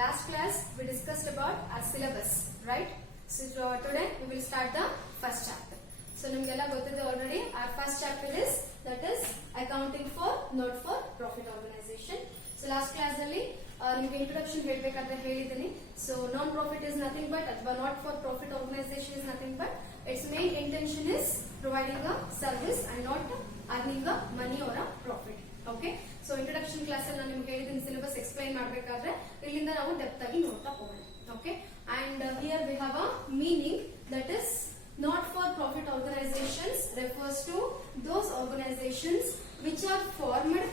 last class we discussed about our syllabus, right? So today we will start the first chapter. So nimಗೆಲ್ಲ ಗೊತ್ತಿದೆ already. Our first chapter is that is accounting for not for profit organization. So last class ಅಲ್ಲಿ ನಿಮಗೆ introduction ಹೇಳಬೇಕಾದ್ರೆ ಹೇಳಿದ್ದೀನಿ. So non profit is nothing but ಅಥವಾ not for profit organization is nothing but its main intention is providing a service and not earning a money or a profit. Okay, so introduction class ಅಲ್ಲಿ ನಾನು ನಿಮಗೆ ಹೇಳಿದ್ದೀನಿ syllabus explain ಮಾಡಬೇಕಾದ್ರೆ ಇಲ್ಲಿಂದ ನಾವು depth ಆಗಿ ನೋಡ್ತಾ ಹೋಗೋಣ. Okay, and here we have a meaning that is not for profit organizations refers to those organizations which are formed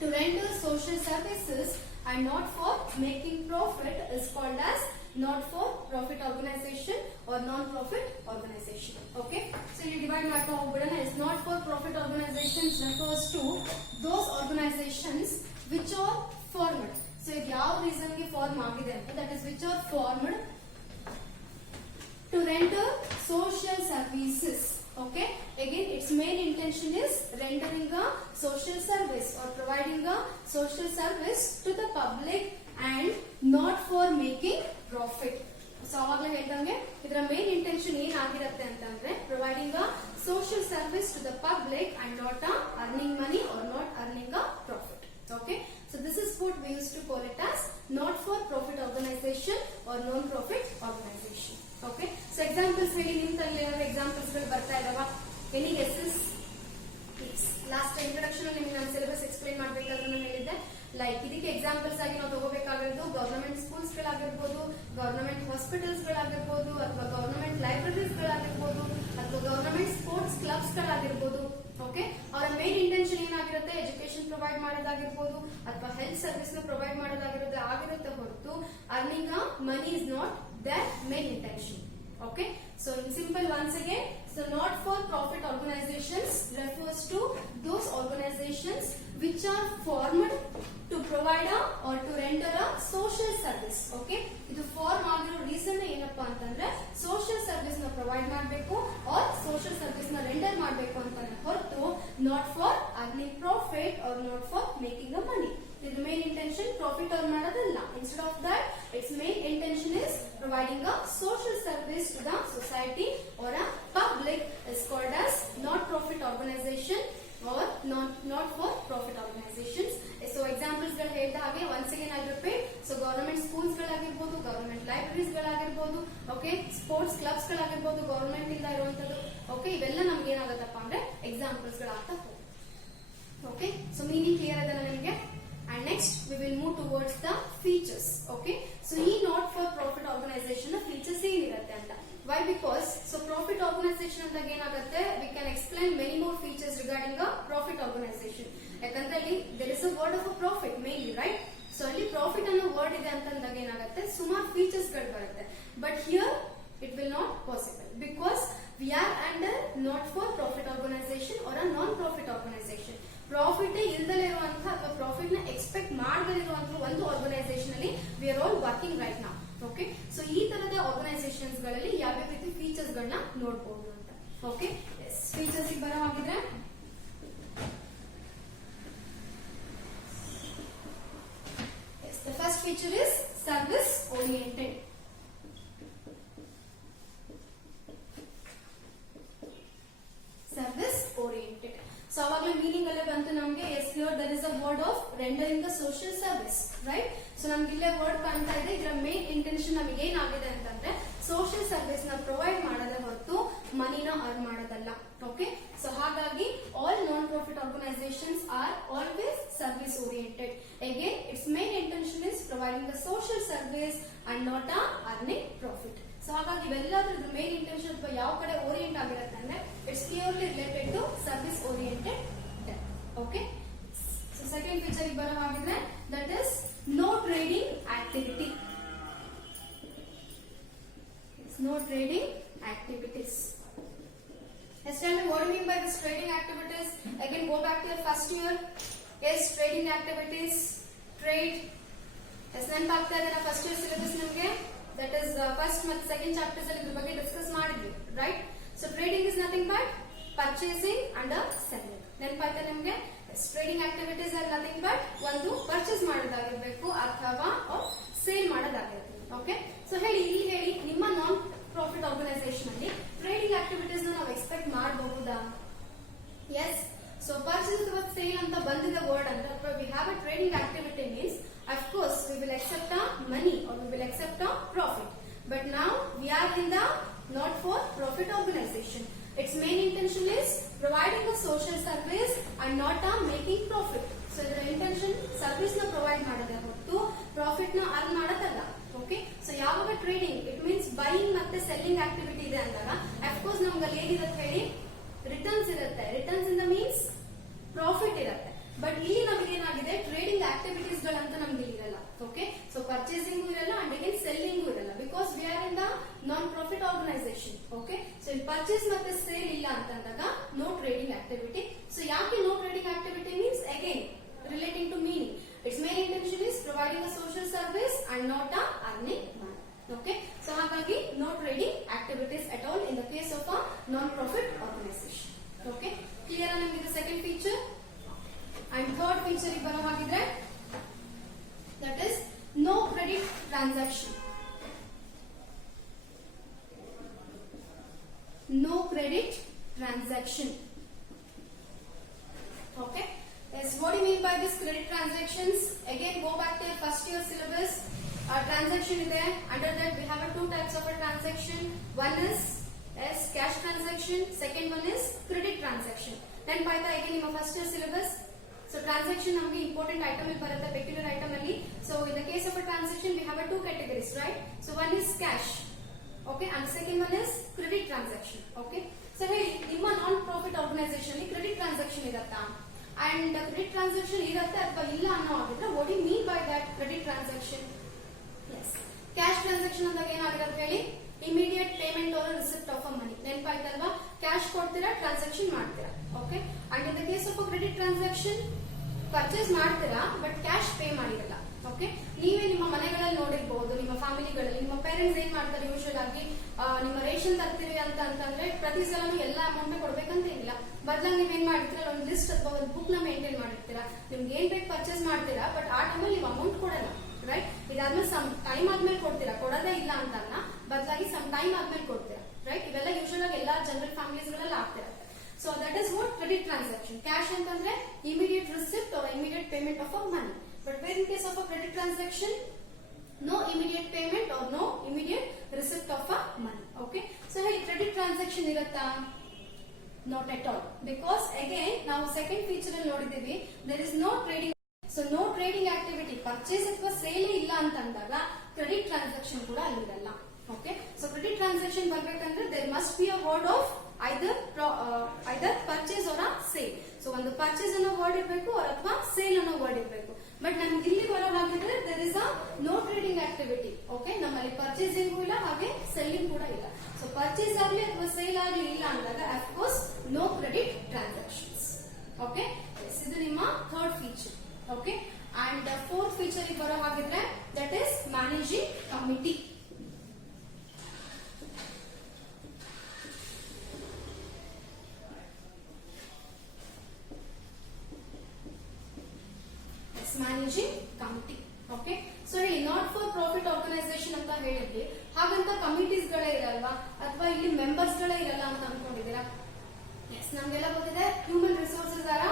to render social services and not for making profit is called as not for profit organization or non-profit organization. Okay, so you divide ಮಾಡ್ತಾ ಹೋಗ್ಬಿಡೋಣ. is not for profit organizations refers to those organizations which are formed. So ಇದು ಯಾವ reason ಗೆ form ಆಗಿದೆ ಅಂತ, that is which are formed to render social services. Okay, again its main intention is rendering a social service or providing a social service to the public and not for making profit. So ಅವಾಗಲೇ ಹೇಳ್ದಂಗೆ ಇದರ main intention ಏನಾಗಿರುತ್ತೆ ಅಂತಂದ್ರೆ providing a social service to the public and not earning money or not earning a profit. Okay, so this is what we used to call it as not for profit organization or non-profit organization. Okay, so examples ಹೇಳಿ ನಿಮ್ಮ ತಲೆಯಲ್ಲಿ ಯಾವ examples ಗಳು ಬರ್ತಾ ಇದಾವ? Any guesses? Last introduction ನಿಮಗೆ ನಾನು syllabus explain ಮಾಡಬೇಕಾದ್ರೆ ನಾನು ಹೇಳಿದ್ದೆ ಲೈಕ್ ಇದಕ್ಕೆ ಎಕ್ಸಾಂಪಲ್ಸ್ ಆಗಿ ನಾವು ತಗೋಬೇಕಾಗಿರೋದು ಗವರ್ನಮೆಂಟ್ ಸ್ಕೂಲ್ಸ್ ಗಳಾಗಿರ್ಬೋದು, ಗವರ್ನಮೆಂಟ್ ಹಾಸ್ಪಿಟಲ್ಸ್ ಗಳಾಗಿರ್ಬೋದು, ಅಥವಾ ಗವರ್ನಮೆಂಟ್ ಲೈಬ್ರರೀಸ್ ಗಳಾಗಿರ್ಬೋದು, ಅಥವಾ ಗವರ್ನಮೆಂಟ್ ಸ್ಪೋರ್ಟ್ಸ್ ಕ್ಲಬ್ಸ್ ಗಳಾಗಿರ್ಬೋದು. ಓಕೆ, ಅವರ ಮೇನ್ ಇಂಟೆನ್ಷನ್ ಏನಾಗಿರುತ್ತೆ? ಎಜುಕೇಶನ್ ಪ್ರೊವೈಡ್ ಮಾಡೋದಾಗಿರ್ಬೋದು ಅಥವಾ ಹೆಲ್ತ್ ಸರ್ವಿಸ್ ನ ಪ್ರೊವೈಡ್ ಮಾಡೋದಾಗಿರುತ್ತೆ ಆಗಿರುತ್ತೆ ಹೊರತು earning money is not their main intention. Okay, so in simple once again, so not for profit organizations refers to those organizations which are formed to provide or to render a social service. Okay, ಇದು form ಆಗಿರೋ reason ಏನಪ್ಪಾ ಅಂತಂದ್ರೆ social service ನ provide ಮಾಡಬೇಕು R social service ನ render ಮಾಡಬೇಕು ಅಂತ ಹೊರತು not for earning profit or not for making a money. The main intention profit earn ಮಾಡೋದಲ್ಲ. Instead of that, its main intention is providing a social service to the society or a public is called as not profit organization or not for profit organizations. So examples ಗಳು ಹೇಳ್ದ ಹಾಗೆ once again I repeat, so government schools ಗಳಾಗಿರ್ಬೋದು, government libraries ಗಳಾಗಿರ್ಬೋದು, okay, sports clubs ಗಳಾಗಿರ್ಬೋದು, government ಇಂದ ಇರುವಂತದ್ದು. Okay, ಇವೆಲ್ಲ ನಮ್ಗೆ ಏನಾಗುತ್ತಪ್ಪ ಅಂದ್ರೆ examples ಗಳಾಗ್ತಾ ಹೋಗುತ್ತೆ. Okay, so meaning clear ಅದಲ್ಲ ನಿಮಗೆ? And next we will move towards the features. Okay, so ಈ not for profit organization ನ features ಏನಿರುತ್ತೆ ಅಂತ. Why? Because so profit organization ಅಂದಾಗ ಏನಾಗುತ್ತೆ, we can explain many more features regarding a profit organization. ಯಾಕಂದ್ರೆ ಅಲ್ಲಿ there is a word of a profit mainly, right? So ಅಲ್ಲಿ profit ಅನ್ನೋ word ಇದೆ ಅಂತಂದಾಗ ಏನಾಗುತ್ತೆ, ಸುಮಾರು features ಗಳು ಬರುತ್ತೆ. But here it will not possible because we are under not for profit organization or a non-profit organization. Profit ಇಲ್ದಲೇ ಇರುವಂತಹ ಅಥವಾ ಪ್ರಾಫಿಟ್ ನ ಎಕ್ಸ್ಪೆಕ್ಟ್ ಮಾಡದೇ ಇರುವಂತಹ ಒಂದು ಆರ್ಗನೈಸೇಷನ್ ಅಲ್ಲಿ we are all working right now. Okay, so ಈ ತರದ ಆರ್ಗನೈಸೇಷನ್ಸ್ ಗಳಲ್ಲಿ ಯಾವ್ಯಾವ ರೀತಿ ಫೀಚರ್ಸ್ ಗಳನ್ನ ನೋಡಬಹುದು ಅಂತ. ಓಕೆ, ಫೀಚರ್ಸ್ ಬರೋ ಹಾಗಿದ್ರೆ the first feature is service oriented. Service oriented. So ಅವಾಗಲೇ ಮೀನಿಂಗ್ ಅಲ್ಲೇ ಬಂತು ನಮಗೆ. Yes, here there is a word of rendering the social service, right? So ನಮ್ಗೆ ಇಲ್ಲೇ ವರ್ಡ್ ಕಾಣ್ತಾ ಇದೆ. ಇದರ ಮೇನ್ ಇಂಟೆನ್ಷನ್ ನಮಗೆ ಏನಾಗಿದೆ ಅಂತಂದ್ರೆ ಸೋಷಿಯಲ್ ಸರ್ವಿಸ್ ನ ಪ್ರೊವೈಡ್ ಮಾಡೋದೇ ಹೊರತು ಮನಿನ ಅರ್ನ್ ಮಾಡೋದಲ್ಲ. ಓಕೆ, ಸೊ ಹಾಗಾಗಿ all non profit organisations are always service oriented. Again it's main intention is providing the social service and not earning profit. So ಹಾಗಾಗಿ ಇವೆಲ್ಲದ್ರ ಮೇನ್ ಇಂಟೆನ್ಷನ್ ಅಥವಾ ಯಾವ ಕಡೆ ಓರಿಯೆಂಟ್ ಆಗಿರುತ್ತೆ ಅಂದ್ರೆ it's clearly related to service oriented. Okay, so second feature ಬರೋ ಹಾಗಿದ್ರೆ that is no trading activity. No trading activities. Let's tell me what do you mean by this trading activities? Again, go back to your first year. Yes, trading activities, trade. Yes, ನೆನಪಾಗ್ತಾ ಇದೆ first year syllabus ನಿಮಗೆ. That is first ಮತ್ತು second chapters ಅಲ್ಲಿ ಇದ್ರ ಬಗ್ಗೆ discuss ಮಾಡಿದ್ವಿ, right? So trading is nothing but purchasing and selling. ನೆನಪಾಯ್ತಾ ನಿಮಗೆ? Trading activities are nothing but ಒಂದು purchase ಮಾಡೋದಾಗಿರ್ಬೇಕು ಅಥವಾ money or we will accept a profit. But now we are in the not for profit organization. Its main intention is providing a social service and not a making profit. So the intention service na provide madade ಹೊರತು profit na earn ಮಾಡೋದಲ್ಲ. Okay, so ಯಾವಾಗ trading it means buying ಮತ್ತೆ selling activity ಇದೆ ಅಂದಾಗ of course ನಮ್ಗೆ ಅಲ್ಲಿ ಏನಿರುತ್ತೆ ಹೇಳಿ ರಿಟರ್ನ್ಸ್ ಇರುತ್ತೆ. Returns in the means profit ಇರುತ್ತೆ. ಬಟ್ ಇಲ್ಲಿ ನಮಗೆ ಏನಾಗಿದೆ ಟ್ರೇಡಿಂಗ್ ಆಕ್ಟಿವಿಟೀಸ್ ಗಳಂತ ನಮ್ಗೆ ಇರಲ್ಲ. ಓಕೆ, ಸೊ ಪರ್ಚೇಸಿಂಗ್ ಇರಲ್ಲ ಅಂಡ್ ಅಗೇನ್ ಸೆಲ್ಲಿಂಗ್ ಇರಲ್ಲ because we are in the non profit organisation. Okay, so ಇಲ್ಲಿ ಪರ್ಚೇಸ್ ಮತ್ತೆ ಸೇಲ್ ಇಲ್ಲ ಅಂತಂದಾಗ ನೋ ಟ್ರೇಡಿಂಗ್ ಆಕ್ಟಿವಿಟಿ. ಸೊ ಯಾಕೆ no trading activity means again relating to meaning. Its main intention is providing a social service and not a earning money. Okay, so ಹಾಗಾಗಿ no trading activities at all in the case of a non-profit organization. Okay, clear ನಮಗೆ the second feature and third feature ಗೆ ಬರೋ ಹಾಗಿದ್ರೆ that is no credit transaction. No credit transaction. Okay. Yes, what do you mean by this credit transactions? Again, go back to your first year syllabus. Our transaction is there. Under that, we have two types of a transaction. One is cash transaction. Second one is credit transaction. Then by the again in my first year syllabus. So transaction nಮಗೆ important item ಇಲ್ಲಿ ಬರುತ್ತೆ peculiar item ಅಲ್ಲಿ. So in the case of a transaction, we have two categories, right? So one is cash. Okay, and second one is credit transaction. Okay. So ಹೇಳಿ ನಿಮ್ಮ ನಾನ್ profit organisation ಅಲ್ಲಿ credit transaction ಇರುತ್ತಾ? And credit transaction ಇರುತ್ತೆ ಅಥವಾ ಇಲ್ಲ ಅನ್ನೋ ಆಗಿದ್ರೆ what do you mean by that credit transaction? Yes, cash transaction ಅಂದಾಗ ಏನಾಗಿರುತ್ತೆ ಹೇಳಿ immediate payment or receipt of a money. ನೆನಪಾಯ್ತಲ್ವಾ? ಕ್ಯಾಶ್ ಕೊಡ್ತೀರಾ, ಟ್ರಾನ್ಸಾಕ್ಷನ್ ಮಾಡ್ತೀರಾ. Okay, and in the case of credit transaction purchase ಮಾಡ್ತೀರಾ ಬಟ್ ಕ್ಯಾಶ್ ಪೇ ಮಾಡಿರಲ್ಲ. Okay, ನೀವೇ ನಿಮ್ಮ ಮನೆಗಳಲ್ಲಿ ನೋಡಿರ್ಬಹುದು, ನಿಮ್ಮ ಫ್ಯಾಮಿಲಿಗಳಲ್ಲಿ ನಿಮ್ಮ ಪೇರೆಂಟ್ಸ್ ಏನ್ ಮಾಡ್ತಾರೆ ಯೂಶುವಲ್ ಆಗಿ ನಿಮ್ಮ ರೇಷನ್ ತರ್ತೀರಿ ಅಂತಂದ್ರೆ ಪ್ರತಿ ಸಲನೂ ಎಲ್ಲ ಅಮೌಂಟ್ ಕೊಡ್ಬೇಕಂತ ಏನಿಲ್ಲ. ಬದಲಾಗಿ ನೀವ್ ಏನ್ ಮಾಡ್ತೀರಾ ಒಂದು ಲಿಸ್ಟ್ ಅಥವಾ ಒಂದು ಬುಕ್ ನ ಮೇಂಟೈನ್ ಮಾಡಿರ್ತೀರಾ. ನಿಮ್ಗೆ ಏನ್ ಬೇಕು ಪರ್ಚೇಸ್ ಮಾಡ್ತೀರಾ ಬಟ್ ಆ ಟೈಮಲ್ಲಿ ನೀವು ಅಮೌಂಟ್ ಕೊಡಲ್ಲ, ರೈಟ್? ಇದಾದ್ಮೇಲೆ ಸಮ್ ಟೈಮ್ ಆದ್ಮೇಲೆ ಕೊಡ್ತೀರಾ, ಕೊಡೋದೇ ಇಲ್ಲ ಅಂತಲ್ಲ, ಬದಲಾಗಿ ಸಮ್ ಟೈಮ್ ಆದ್ಮೇಲೆ ಕೊಡ್ತೀರಾ, ರೈಟ್? ಇವೆಲ್ಲ ಯೂಶುವಲ್ ಆಗಿ ಎಲ್ಲಾ ಜನರಲ್ ಫ್ಯಾಮಿಲೀಸ್ ಗಳಲ್ಲಿ ಆಗ್ತಿರುತ್ತೆ. So that is what credit transaction. Cash ಅಂತಂದ್ರೆ immediate receipt or immediate payment of a money. But where in case of a credit transaction, no immediate payment or no immediate receipt of a money. Okay, so hey, credit transaction irutta? Not at all, because again now second feature alli nodidivi there is no trading. So no trading activity, purchase ಅಥವಾ sale ಇಲ್ಲ ಅಂತಂದಾಗ credit transaction ಕೂಡ ಅಲ್ಲಿರಲ್ಲ. Okay, so credit transaction ಬರ್ಬೇಕಂದ್ರೆ there must be a word of either purchase or a sale. So ಒಂದು purchase ಅನ್ನೋ word ಇರಬೇಕು ಅಥವಾ sale ಅನ್ನೋ ವರ್ಡ್ ಇರಬೇಕು. ಬಟ್ ನಮ್ಗೆ ಇಲ್ಲಿ ಬರೋ ಹಾಗಿದ್ರೆ there is a no trading activity. Okay, ನಮ್ಮಲ್ಲಿ ಪರ್ಚೇಸಿಂಗ್ ಇಲ್ಲ ಹಾಗೆ ಸೆಲ್ಲಿಂಗ್ ಕೂಡ ಇಲ್ಲ. ಸೊ ಪರ್ಚೇಸ್ ಆಗ್ಲಿ ಅಥವಾ ಸೇಲ್ ಆಗ್ಲಿ ಇಲ್ಲ ಅಂದಾಗ of course no credit transactions. Okay, ಇದು ನಿಮ್ಮ third feature. Okay, and fourth feature ಗೆ ಬರೋ ಹಾಗಿದ್ರೆ that is managing committee. Managing committee. Okay, so ಹೇಳಿ ನಾಟ್ ಫಾರ್ ಪ್ರಾಫಿಟ್ ಆರ್ಗನೈಸೇಷನ್ ಅಂತ ಹೇಳಿದ್ವಿ, ಹಾಗಂತ ಕಮಿಟೀಸ್ ಗಳೇ ಇರಲ್ವಾ ಅಥವಾ ಇಲ್ಲಿ ಮೆಂಬರ್ಸ್ ಗಳೇ ಇರಲ್ಲ ಅಂತ ಅನ್ಕೊಂಡಿದ್ದೀರಾ? ಎಸ್, ನಮ್ಗೆಲ್ಲ ಗೊತ್ತಿದೆ human resources are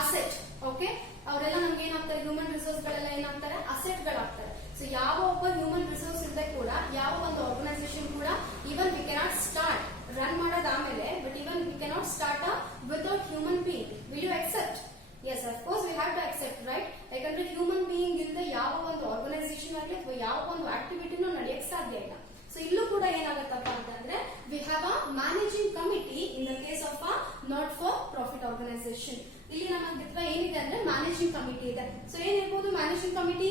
asset. Okay, ಅವರೆಲ್ಲ ನಮ್ಗೆ ಏನಾಗ್ತಾರೆ, ಹ್ಯೂಮನ್ ರಿಸೋರ್ಸ್ ಗಳೆಲ್ಲ ಏನಾಗ್ತಾರೆ, ಅಸೆಟ್ ಗಳಾಗ್ತಾರೆ. ಸೊ ಯಾವ ಒಬ್ಬ ಹ್ಯೂಮನ್ ರಿಸೋರ್ಸ್ ಇಲ್ಲದೆ ಕೂಡ ಯಾವ ಒಂದು ಆರ್ಗನೈಸೇಷನ್ ಕೂಡ even we cannot start run ಮಾಡೋದಾದ್ಮೇಲೆ but even we cannot start without human being. Will you accept? Yes, of course we have to accept, right? ಯಾಕಂದ್ರೆ ಹ್ಯೂಮನ್ ಬೀಯಿಂಗ್ ಇಲ್ಲದೆ ಯಾವ ಒಂದು ಆರ್ಗನೈಸೇಷನ್ ಆಗಲಿ ಅಥವಾ ಯಾವ ಒಂದು ಆಕ್ಟಿವಿಟಿನೂ ನಡೆಯಕ್ಕೆ ಸಾಧ್ಯ ಇಲ್ಲ. ಸೊ ಇಲ್ಲೂ ಕೂಡ ಏನಾಗತ್ತಪ್ಪ ಅಂತಂದ್ರೆ we have a managing committee in the case of a not for profit organisation. ಇಲ್ಲಿ ನಮ್ಮ ಹತ್ರ ಏನಿದೆ ಅಂದ್ರೆ ಮ್ಯಾನೇಜಿಂಗ್ ಕಮಿಟಿ ಇದೆ. ಸೊ ಏನಿರ್ಬೋದು managing committee?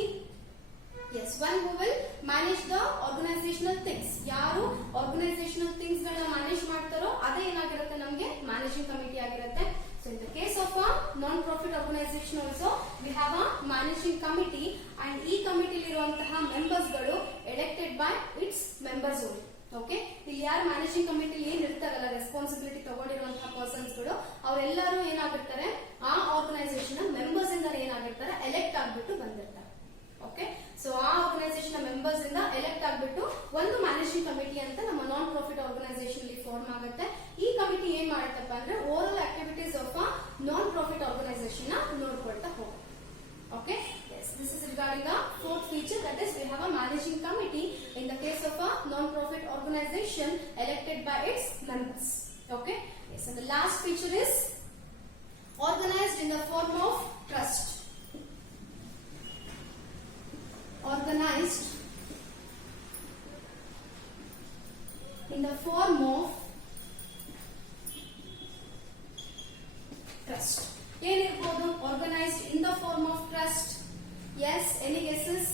Yes, one who will manage the organisational things. ಯಾರು ಆರ್ಗನೈಸೇಷನಲ್ ಥಿಂಗ್ಸ್ ಗಳನ್ನ ಮ್ಯಾನೇಜ್ ಮಾಡ್ತಾರೋ ಅದೇ ಏನಾಗಿರುತ್ತೆ ನಮಗೆ ಮ್ಯಾನೇಜಿಂಗ್ ಕಮಿಟಿ ಆಗಿರುತ್ತೆ. So in the case of a non-profit organization also we have a managing committee and ಈ ಕಮಿಟಿ ಇರುವಂತಹ members ಗಳು elected by its members only. Okay, ಇಲ್ಲಿ ಯಾರು ಮ್ಯಾನೇಜಿಂಗ್ ಕಮಿಟಿ ಏನ್ ಇರ್ತಾರಲ್ಲ ರೆಸ್ಪಾನ್ಸಿಬಿಲಿಟಿ ತಗೊಂಡಿರುವಂತಹ ಪರ್ಸನ್ಸ್ ಗಳು ಅವರೆಲ್ಲರೂ ಏನಾಗಿರ್ತಾರೆ ಆ ಆರ್ಗನೈಸೇಷನ್ ಮೆಂಬರ್ಸ್ ಇಂದ ಏನಾಗಿರ್ತಾರೆ ಎಲೆಕ್ಟ್ ಆಗ್ಬಿಟ್ಟು ಬಂದಿರ್ತಾರೆ. ಓಕೆ, ಸೊ ಆ ಆರ್ಗನೈಸೇಷನ್ ಮೆಂಬರ್ಸ್ ಇಂದ ಎಲೆಕ್ಟ್ ಆಗ್ಬಿಟ್ಟು ಒಂದು ಮ್ಯಾನೇಜಿಂಗ್ ಕಮಿಟಿ ಅಂತ ನಮ್ಮ ನಾನ್ ಪ್ರಾಫಿಟ್ ಆರ್ಗನೈಸೇಷನ್ ಅಲ್ಲಿ ಫಾರ್ಮ್ ಆಗುತ್ತೆ. ಈ ಕಮಿಟಿ ಏನ್ ಮಾಡುತ್ತಪ್ಪ ಅಂದ್ರೆ over activities of non profit organisation ನೋಡ್ಕೊಳ್ತಾ ಹೋಗುತ್ತೆ. Okay, yes, this is regarding a fourth feature, that is we have a managing committee in the case of a non-profit organization elected by its members. Okay. Yes, and the last feature is organized in the form of trust. Organized in the form of trust. ಏನಿರಬಹುದು organized in the form of trust? Yes, any guesses?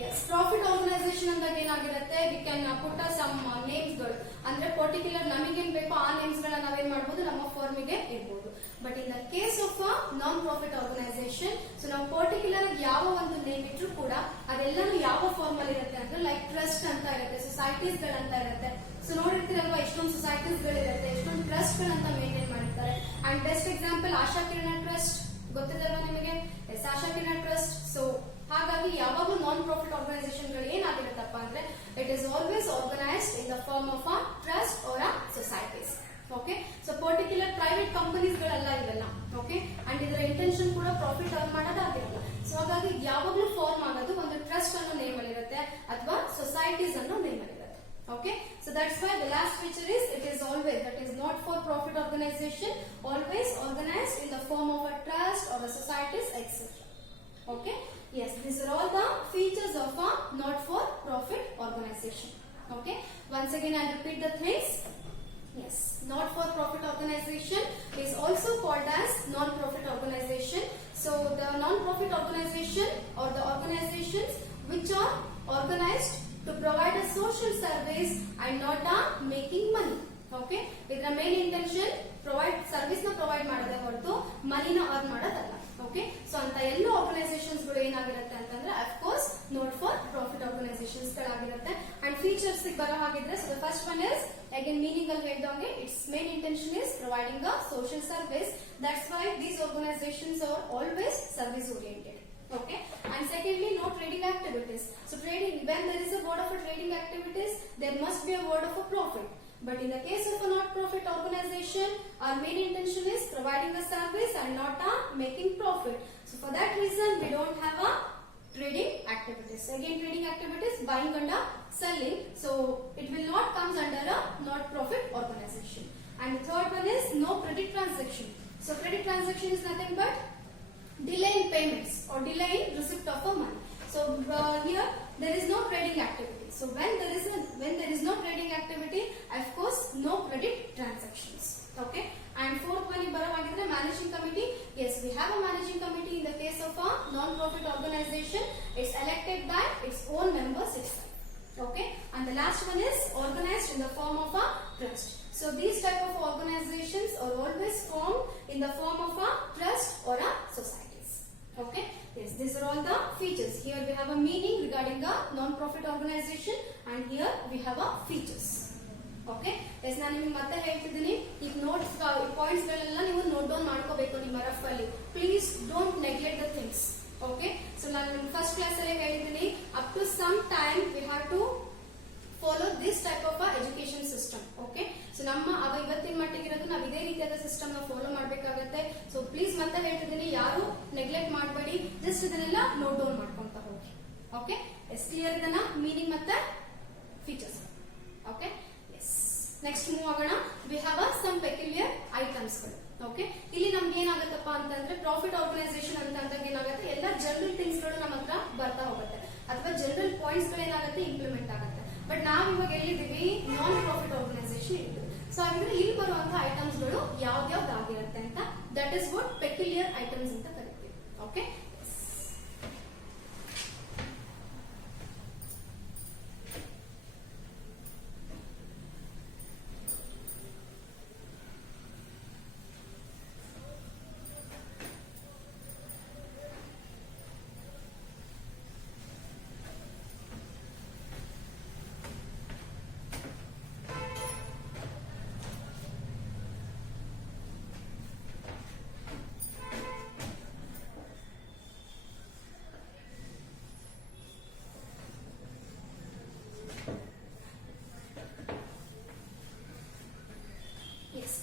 Yes, profit organization ಅಂದಾಗ ಏನಾಗಿರುತ್ತೆ, we can put some names ಗಳು, ಅಂದ್ರೆ particular ನಮಗೇನ್ ಬೇಕೋ ಆ names ಗಳನ್ನ ನಾವೇನ್ ಮಾಡಬಹುದು ನಮ್ಮ ಫರ್ಮ್ ಗೆ ಇರಬಹುದು. But in the case of a non profit organisation, so ನಾವು ಪರ್ಟಿಕ್ಯುಲರ್ ಯಾವ ಒಂದು ನೇಮ್ ಇಟ್ರು ಕೂಡ ಅದೆಲ್ಲನೂ ಯಾವ ಫಾರ್ಮ್ ಅಲ್ಲಿ ಇರುತ್ತೆ ಅಂದ್ರೆ ಲೈಕ್ ಟ್ರಸ್ಟ್ ಅಂತ ಇರುತ್ತೆ, ಸೊಸೈಟೀಸ್ ಗಳಂತ ಇರುತ್ತೆ. ಸೊ ನೋಡಿರ್ತೀರಲ್ವಾ ಎಷ್ಟೊಂದು ಸೊಸೈಟೀಸ್ ಗಳಿರುತ್ತೆ, ಎಷ್ಟೊಂದು ಟ್ರಸ್ಟ್ ಗಳಂತ ಮೇಂಟೈನ್ ಮಾಡಿರ್ತಾರೆ. And best example Asha Kirana trust ಗೊತ್ತಿದಲ್ವಾ ನಿಮಗೆ? Yes, Asha Kirana trust. So ಹಾಗಾಗಿ ಯಾವಾಗಲೂ ನಾನ್ ಪ್ರಾಫಿಟ್ ಆರ್ಗನೈಸೇಷನ್ ಗಳು ಏನಾಗಿರುತ್ತಪ್ಪ ಅಂದ್ರೆ it is always organised in the form of a trust or a societies. Okay, so particular private companies ಗಳೆಲ್ಲ ಇವೆಲ್ಲ. ಓಕೆ, ಅಂಡ್ ಇದರ ಇಂಟೆನ್ಷನ್ ಕೂಡ ಪ್ರಾಫಿಟ್ ಅರ್ನ್ ಮಾಡೋದಾಗಿರಲ್ಲ. ಸೊ ಹಾಗಾಗಿ ಯಾವಾಗಲೂ ಫಾರ್ಮ್ ಆಗೋದು ಒಂದು ಟ್ರಸ್ಟ್ ಅನ್ನೋ ನೇಮ್ ಅಲ್ಲಿ ಇರುತ್ತೆ ಅಥವಾ ಸೊಸೈಟೀಸ್ ಅನ್ನೋ ನೇಮ್ ಅಲ್ಲಿ ಇರುತ್ತೆ. Okay, so that's why the last feature is it is always, that is not for profit organization, always organized in the form of a trust or a societies, etc. Okay, yes, these are all the features of a not for profit organization. Okay, once again I'll repeat the things. Yes, not for profit organization is also called as non profit organization. So the non profit organization or the organizations which are organized to provide a social service and not a making money. Okay, with the main intention provide service na provide ಮಾಡದೆ ಹೊರತು money na earn ಮಾಡೋದಲ್ಲ. Okay, so ಅಂತ ಎಲ್ಲ organisations ಗಳು ಏನಾಗಿರುತ್ತೆ ಅಂತಂದ್ರೆ of course not for profit organizations ಗಳಾಗಿರುತ್ತೆ. and features ಗೆ ಬರೋ ಹಾಗಿದ್ರೆ, so the first one is again meaning ಅಲ್ಲಿ ಹೇಳಿದಂಗೆ its main intention is providing a social service. That's why these organizations are always service oriented. Okay, and secondly no trading activities. So trading, when there is a word of a trading activities, there must be a word of a profit. But in the case of a not profit organization, our main intention is providing a service and not making profit. So for that reason we don't have a trading activities. Again trading activities, buying and selling, so it will not comes under a not profit organization. And the third one is no credit transaction. So credit transaction is nothing but delay in payments or delay in receipt of a money. So here there is no trading activity. So when there is no trading activity, of course no credit transactions. Okay, and fourth one is managing committee. Yes, we have a managing committee in the case of a non-profit organization. It's elected by its own members itself. Okay, and the last one is organized in the form of a trust. So these type of organizations are always formed in the form of a trust or a society. Okay, yes, these are all the features. Here we have a meaning regarding a non-profit organization and here we have a features. Okay, yes, ನಾನು ನಿಮಗೆ ಮತ್ತೆ ಹೇಳ್ತಿದ್ದೀನಿ, ಈ notes points ಗಳೆಲ್ಲ ನೀವು note down ಮಾಡ್ಕೋಬೇಕು ನಿಮ್ಮ rough ಅಲ್ಲಿ. Please don't neglect the things. Okay, so ನಾನು ಫಸ್ಟ್ ಕ್ಲಾಸ್ ಅಲ್ಲಿ ಹೇಳಿದ್ದೀನಿ up to some time we have to follow this type of education system. Okay, so ನಮ್ಮ ಇವತ್ತಿನ ಮಟ್ಟಿಗಿರೋದು ನಾವು ಇದೇ ರೀತಿಯಾದ ಸಿಸ್ಟಮ್ ನ ಫಾಲೋ ಮಾಡಬೇಕಾಗತ್ತೆ. ಸೊ ಪ್ಲೀಸ್ ಮತ್ತೆ ಹೇಳ್ತಿದ್ದೀನಿ, ಯಾರು ನೆಗ್ಲೆಕ್ಟ್ ಮಾಡಬೇಡಿ, ಜಸ್ಟ್ ಇದನ್ನೆಲ್ಲ ನೋಟ್ ಡೌನ್ ಮಾಡ್ಕೊಂತ ಹೋಗಿ. ಓಕೆ, ಎಸ್ ಕ್ಲಿಯರ್ ಇದನ್ನ ಮೀನಿಂಗ್ ಮತ್ತೆ features. Okay, yes next move ಆಗೋಣ. We have some peculiar items ಗಳು. ಓಕೆ, ಇಲ್ಲಿ ನಮ್ಗೆ ಏನಾಗತ್ತಪ್ಪ ಅಂತಂದ್ರೆ ಪ್ರಾಫಿಟ್ ಆರ್ಗನೈಸೇಷನ್ ಅಂತ ಅಂದಾಗ ಏನಾಗುತ್ತೆ, ಎಲ್ಲ ಜನರಲ್ ಥಿಂಗ್ಸ್ ಗಳು ನಮ್ಮ ಹತ್ರ ಬರ್ತಾ ಹೋಗುತ್ತೆ ಅಥವಾ ಜನರಲ್ ಪಾಯಿಂಟ್ಸ್ ಗಳು ಏನಾಗುತ್ತೆ ಇಂಪ್ಲಿಮೆಂಟ್ ಆಗುತ್ತೆ. ಬಟ್ ನಾವ್ ಇವಾಗ ಎಲ್ಲಿದ್ದೀವಿ, ನಾನ್ ಪ್ರಾಫಿಟ್ ಆರ್ಗನೈಸೇಷನ್ ಇದ್ದೀವಿ. ಸೊ ಹಾಗಿದ್ರೆ ಇಲ್ಲಿ ಬರುವಂತಹ ಐಟಮ್ಸ್ ಗಳು ಯಾವ್ದಾವ್ದಾಗಿರುತ್ತೆ ಅಂತ, that is what peculiar items ಅಂತ ಕರಿತೀವಿ. ಓಕೆ,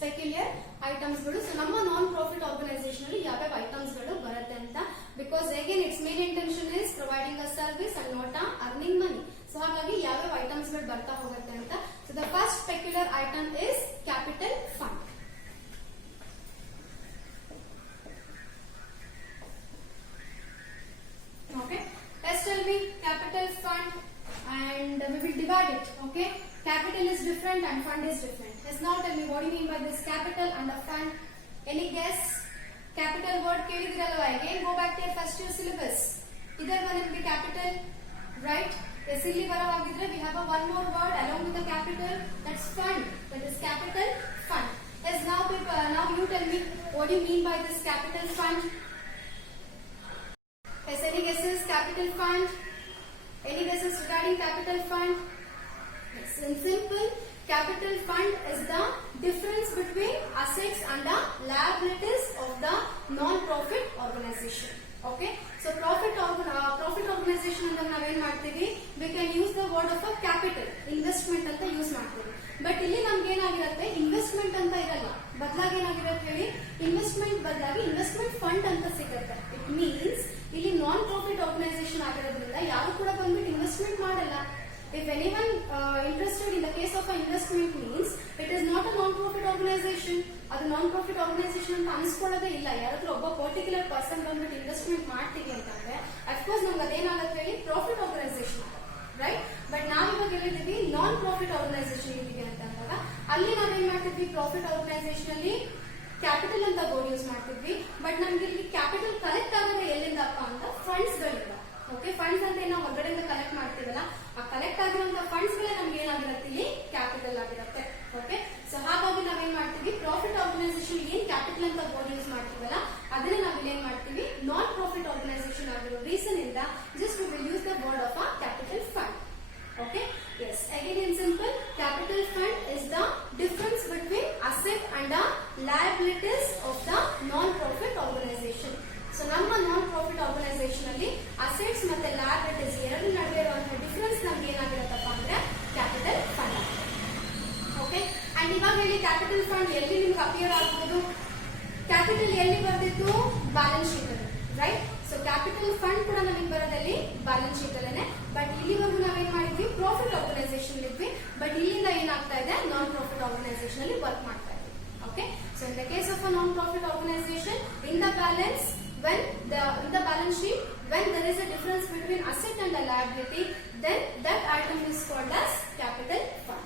ಪೆಕ್ಯುಲಿಯರ್ ಐಟಮ್ಸ್ ಗಳು. ಸೊ ನಮ್ಮ ನಾನ್ ಪ್ರಾಫಿಟ್ ಆರ್ಗನೈಸೇಷನ್ ಅಲ್ಲಿ ಯಾವ್ಯಾವ ಐಟಮ್ಸ್ ಗಳು ಬರುತ್ತೆ ಅಂತ, because again it's main intention earning money. So ಹಾಗಾಗಿ ಯಾವ್ಯಾವ ಐಟಮ್ಸ್ ಗಳು ಬರ್ತಾ ಹೋಗುತ್ತೆ ಅಂತ. So the first peculiar item is capital fund. Okay, let's tell me capital fund and we will divide it. Okay, capital is different and fund is different. Let's now tell me what do you mean by this capital and the fund. Any guess? Capital word ಕೇಳಿದ್ರಲ್ವಾ? Again go back to your first year syllabus. ಇದರ ಬಂದಿದೆ capital, right? Yes, ಇಲ್ಲಿ ಬರವಾಗಿದ್ರೆ we have a one more word along with the capital, that's fund. That is capital fund. Yes, now you tell me what do you mean by this capital fund? Yes, any guesses? Capital fund. Any guesses regarding capital fund? Yes, in simple, capital fund is the difference between assets and the liabilities of the non-profit organization. Okay, so profit organization ಅಂತ ನಾವೇನ್ ಮಾಡ್ತೀವಿ, we can use the word of a capital, investment ಅಂತ use ಮಾಡ್ತೀವಿ. But ಇಲ್ಲಿ ನಮ್ಗೆ ಏನಾಗಿರುತ್ತೆ, investment ಅಂತ ಇರಲ್ಲ, ಬದಲಾಗಿ ಏನಾಗಿರುತ್ತೆ ಹೇಳಿ, ಇನ್ವೆಸ್ಟ್ಮೆಂಟ್ ಬದಲಾಗಿ ಇನ್ವೆಸ್ಟ್ಮೆಂಟ್ ಫಂಡ್ ಅಂತ ಸಿಗುತ್ತೆ. ಇಟ್ ಮೀನ್ಸ್ ಇಲ್ಲಿ ನಾನ್ ಪ್ರಾಫಿಟ್ ಆರ್ಗನೈಸೇಷನ್ ಆಗಿರೋದ್ರಿಂದ ಯಾರು ಕೂಡ ಬಂದ್ಬಿಟ್ಟು ಇನ್ವೆಸ್ಟ್ಮೆಂಟ್ ಮಾಡಲ್ಲ. If anyone interested in the case of an investment means it is not a non-profit organization. ಅದು non-profit organization ಅಂತ ಅನ್ಸ್ಕೊಳ್ಳೋದೇ ಇಲ್ಲ. ಯಾರಾದ್ರೂ ಒಬ್ಬ ಪರ್ಟಿಕ್ಯುಲರ್ ಪರ್ಸನ್ ಬಂದ್ಬಿಟ್ಟು ಇನ್ವೆಸ್ಟ್ಮೆಂಟ್ ಮಾಡ್ತೀವಿ ಅಂತಂದ್ರೆ ಅಫ್ಕೋರ್ಸ್ ನಮ್ಗೆ ಅದೇನಾಗುತ್ತೆ ಹೇಳಿ, ಪ್ರಾಫಿಟ್ ಆರ್ಗನೈಸೇಷನ್, ರೈಟ್? ಬಟ್ ನಾವಿವಾಗ ಹೇಳಿದ್ವಿ ನಾನ್ ಪ್ರಾಫಿಟ್ ಆರ್ಗನೈಸೇಷನ್ ಇದೀವಿ ಅಂತ ಅಂದಾಗ ಅಲ್ಲಿ ನಾವೇನ್ ಮಾಡ್ತಿದ್ವಿ, ಪ್ರಾಫಿಟ್ ಆರ್ಗನೈಸೇಷನ್ ಅಲ್ಲಿ ಕ್ಯಾಪಿಟಲ್ ಅಂತ ಬೋರ್ಡ್ ಯೂಸ್ ಮಾಡ್ತಿದ್ವಿ. ಬಟ್ ನಮ್ಗೆ ಇಲ್ಲಿ ಕ್ಯಾಪಿಟಲ್ ಕಲೆಕ್ಟ್ ಆಗೋದು ಎಲ್ಲಿಂದಪ್ಪ ಅಂತ ಫಂಡ್ಸ್ ಗಳಿಂದ. ಓಕೆ, ಫಂಡ್ಸ್ ಅಂತ ನಾವು ಹೊರಗಡೆಯಿಂದ ಕಲೆಕ್ಟ್ ಮಾಡ್ತೀವಲ್ಲ, ಆ ಕಲೆಕ್ಟ್ ಆಗಿರುವಂತಹ ಫಂಡ್ಸ್ ಗಳೇ ನಮ್ಗೆ ಏನಾಗಿರುತ್ತೆ ಇಲ್ಲಿ ಕ್ಯಾಪಿಟಲ್ ಆಗಿರುತ್ತೆ. ಓಕೆ, ಸೊ ಹಾಗಾಗಿ ನಾವೇನ್ ಮಾಡ್ತೀವಿ, ಪ್ರಾಫಿಟ್ ಆರ್ಗನೈಸೇಷನ್ ಏನ್ ಕ್ಯಾಪಿಟಲ್ ಅಂತ ಬೋರ್ಡ್ ಯೂಸ್ ಮಾಡ್ತೀವಲ್ಲ ಅದನ್ನ ನಾವು ಏನ್ ಮಾಡ್ತೀವಿ, ನಾನ್ ಪ್ರಾಫಿಟ್ ಆರ್ಗನೈಸೇಷನ್ ಆಗಿರೋ ರೀಸನ್ ಇಂದ just we will use the word of a capital fund. Okay, yes, again in simple, capital fund is the difference between asset and the liabilities of the non profit organisation. So ನಮ್ಮ non profit organisation ಅಲ್ಲಿ assets ಮತ್ತೆ liabilities ಎರಡು ನಡುವೆ ಇರುವಂತಹ difference ನಮ್ಗೆ ಏನಾಗಿರುತ್ತಪ್ಪ ಅಂದ್ರೆ capital fund. Okay, and ಇವಾಗ ಹೇಳಿ ಕ್ಯಾಪಿಟಲ್ ಫಂಡ್ ಎಲ್ಲಿ ನಿಮ್ಗೆ ಅಪಿಯರ್ ಆಗಬಹುದು? ಕ್ಯಾಪಿಟಲ್ ಎಲ್ಲಿ ಬರ್ತಿತ್ತು? ಬ್ಯಾಲೆನ್ಸ್ ಶೀಟ್ ಅಲ್ಲಿ, ರೈಟ್? ಸೊ ಕ್ಯಾಪಿಟಲ್ ಫಂಡ್ ಕೂಡ ನಮಗೆ ಬರೋದಲ್ಲಿ ಬ್ಯಾಲೆನ್ಸ್ ಶೀಟ್ ಅಲ್ಲೇನೆ. ಬಟ್ ಇಲ್ಲಿವರೆಗೂ ನಾವೇನ್ ಮಾಡಿದ್ವಿ, ಪ್ರಾಫಿಟ್ ಆರ್ಗನೈಸೇಷನ್ ಇದ್ವಿ. ಬಟ್ ಇಲ್ಲಿಂದ ಏನಾಗ್ತಾ ಇದೆ, ನಾನ್ ಪ್ರಾಫಿಟ್ ಆರ್ಗನೈಸೇಷನ್ ಅಲ್ಲಿ ವರ್ಕ್ ಮಾಡ್ತಾ ಇದ್ವಿ. Okay, so in the case of a non-profit organization, in the balance sheet, when there is a difference between asset and a liability, then that item is called as capital fund.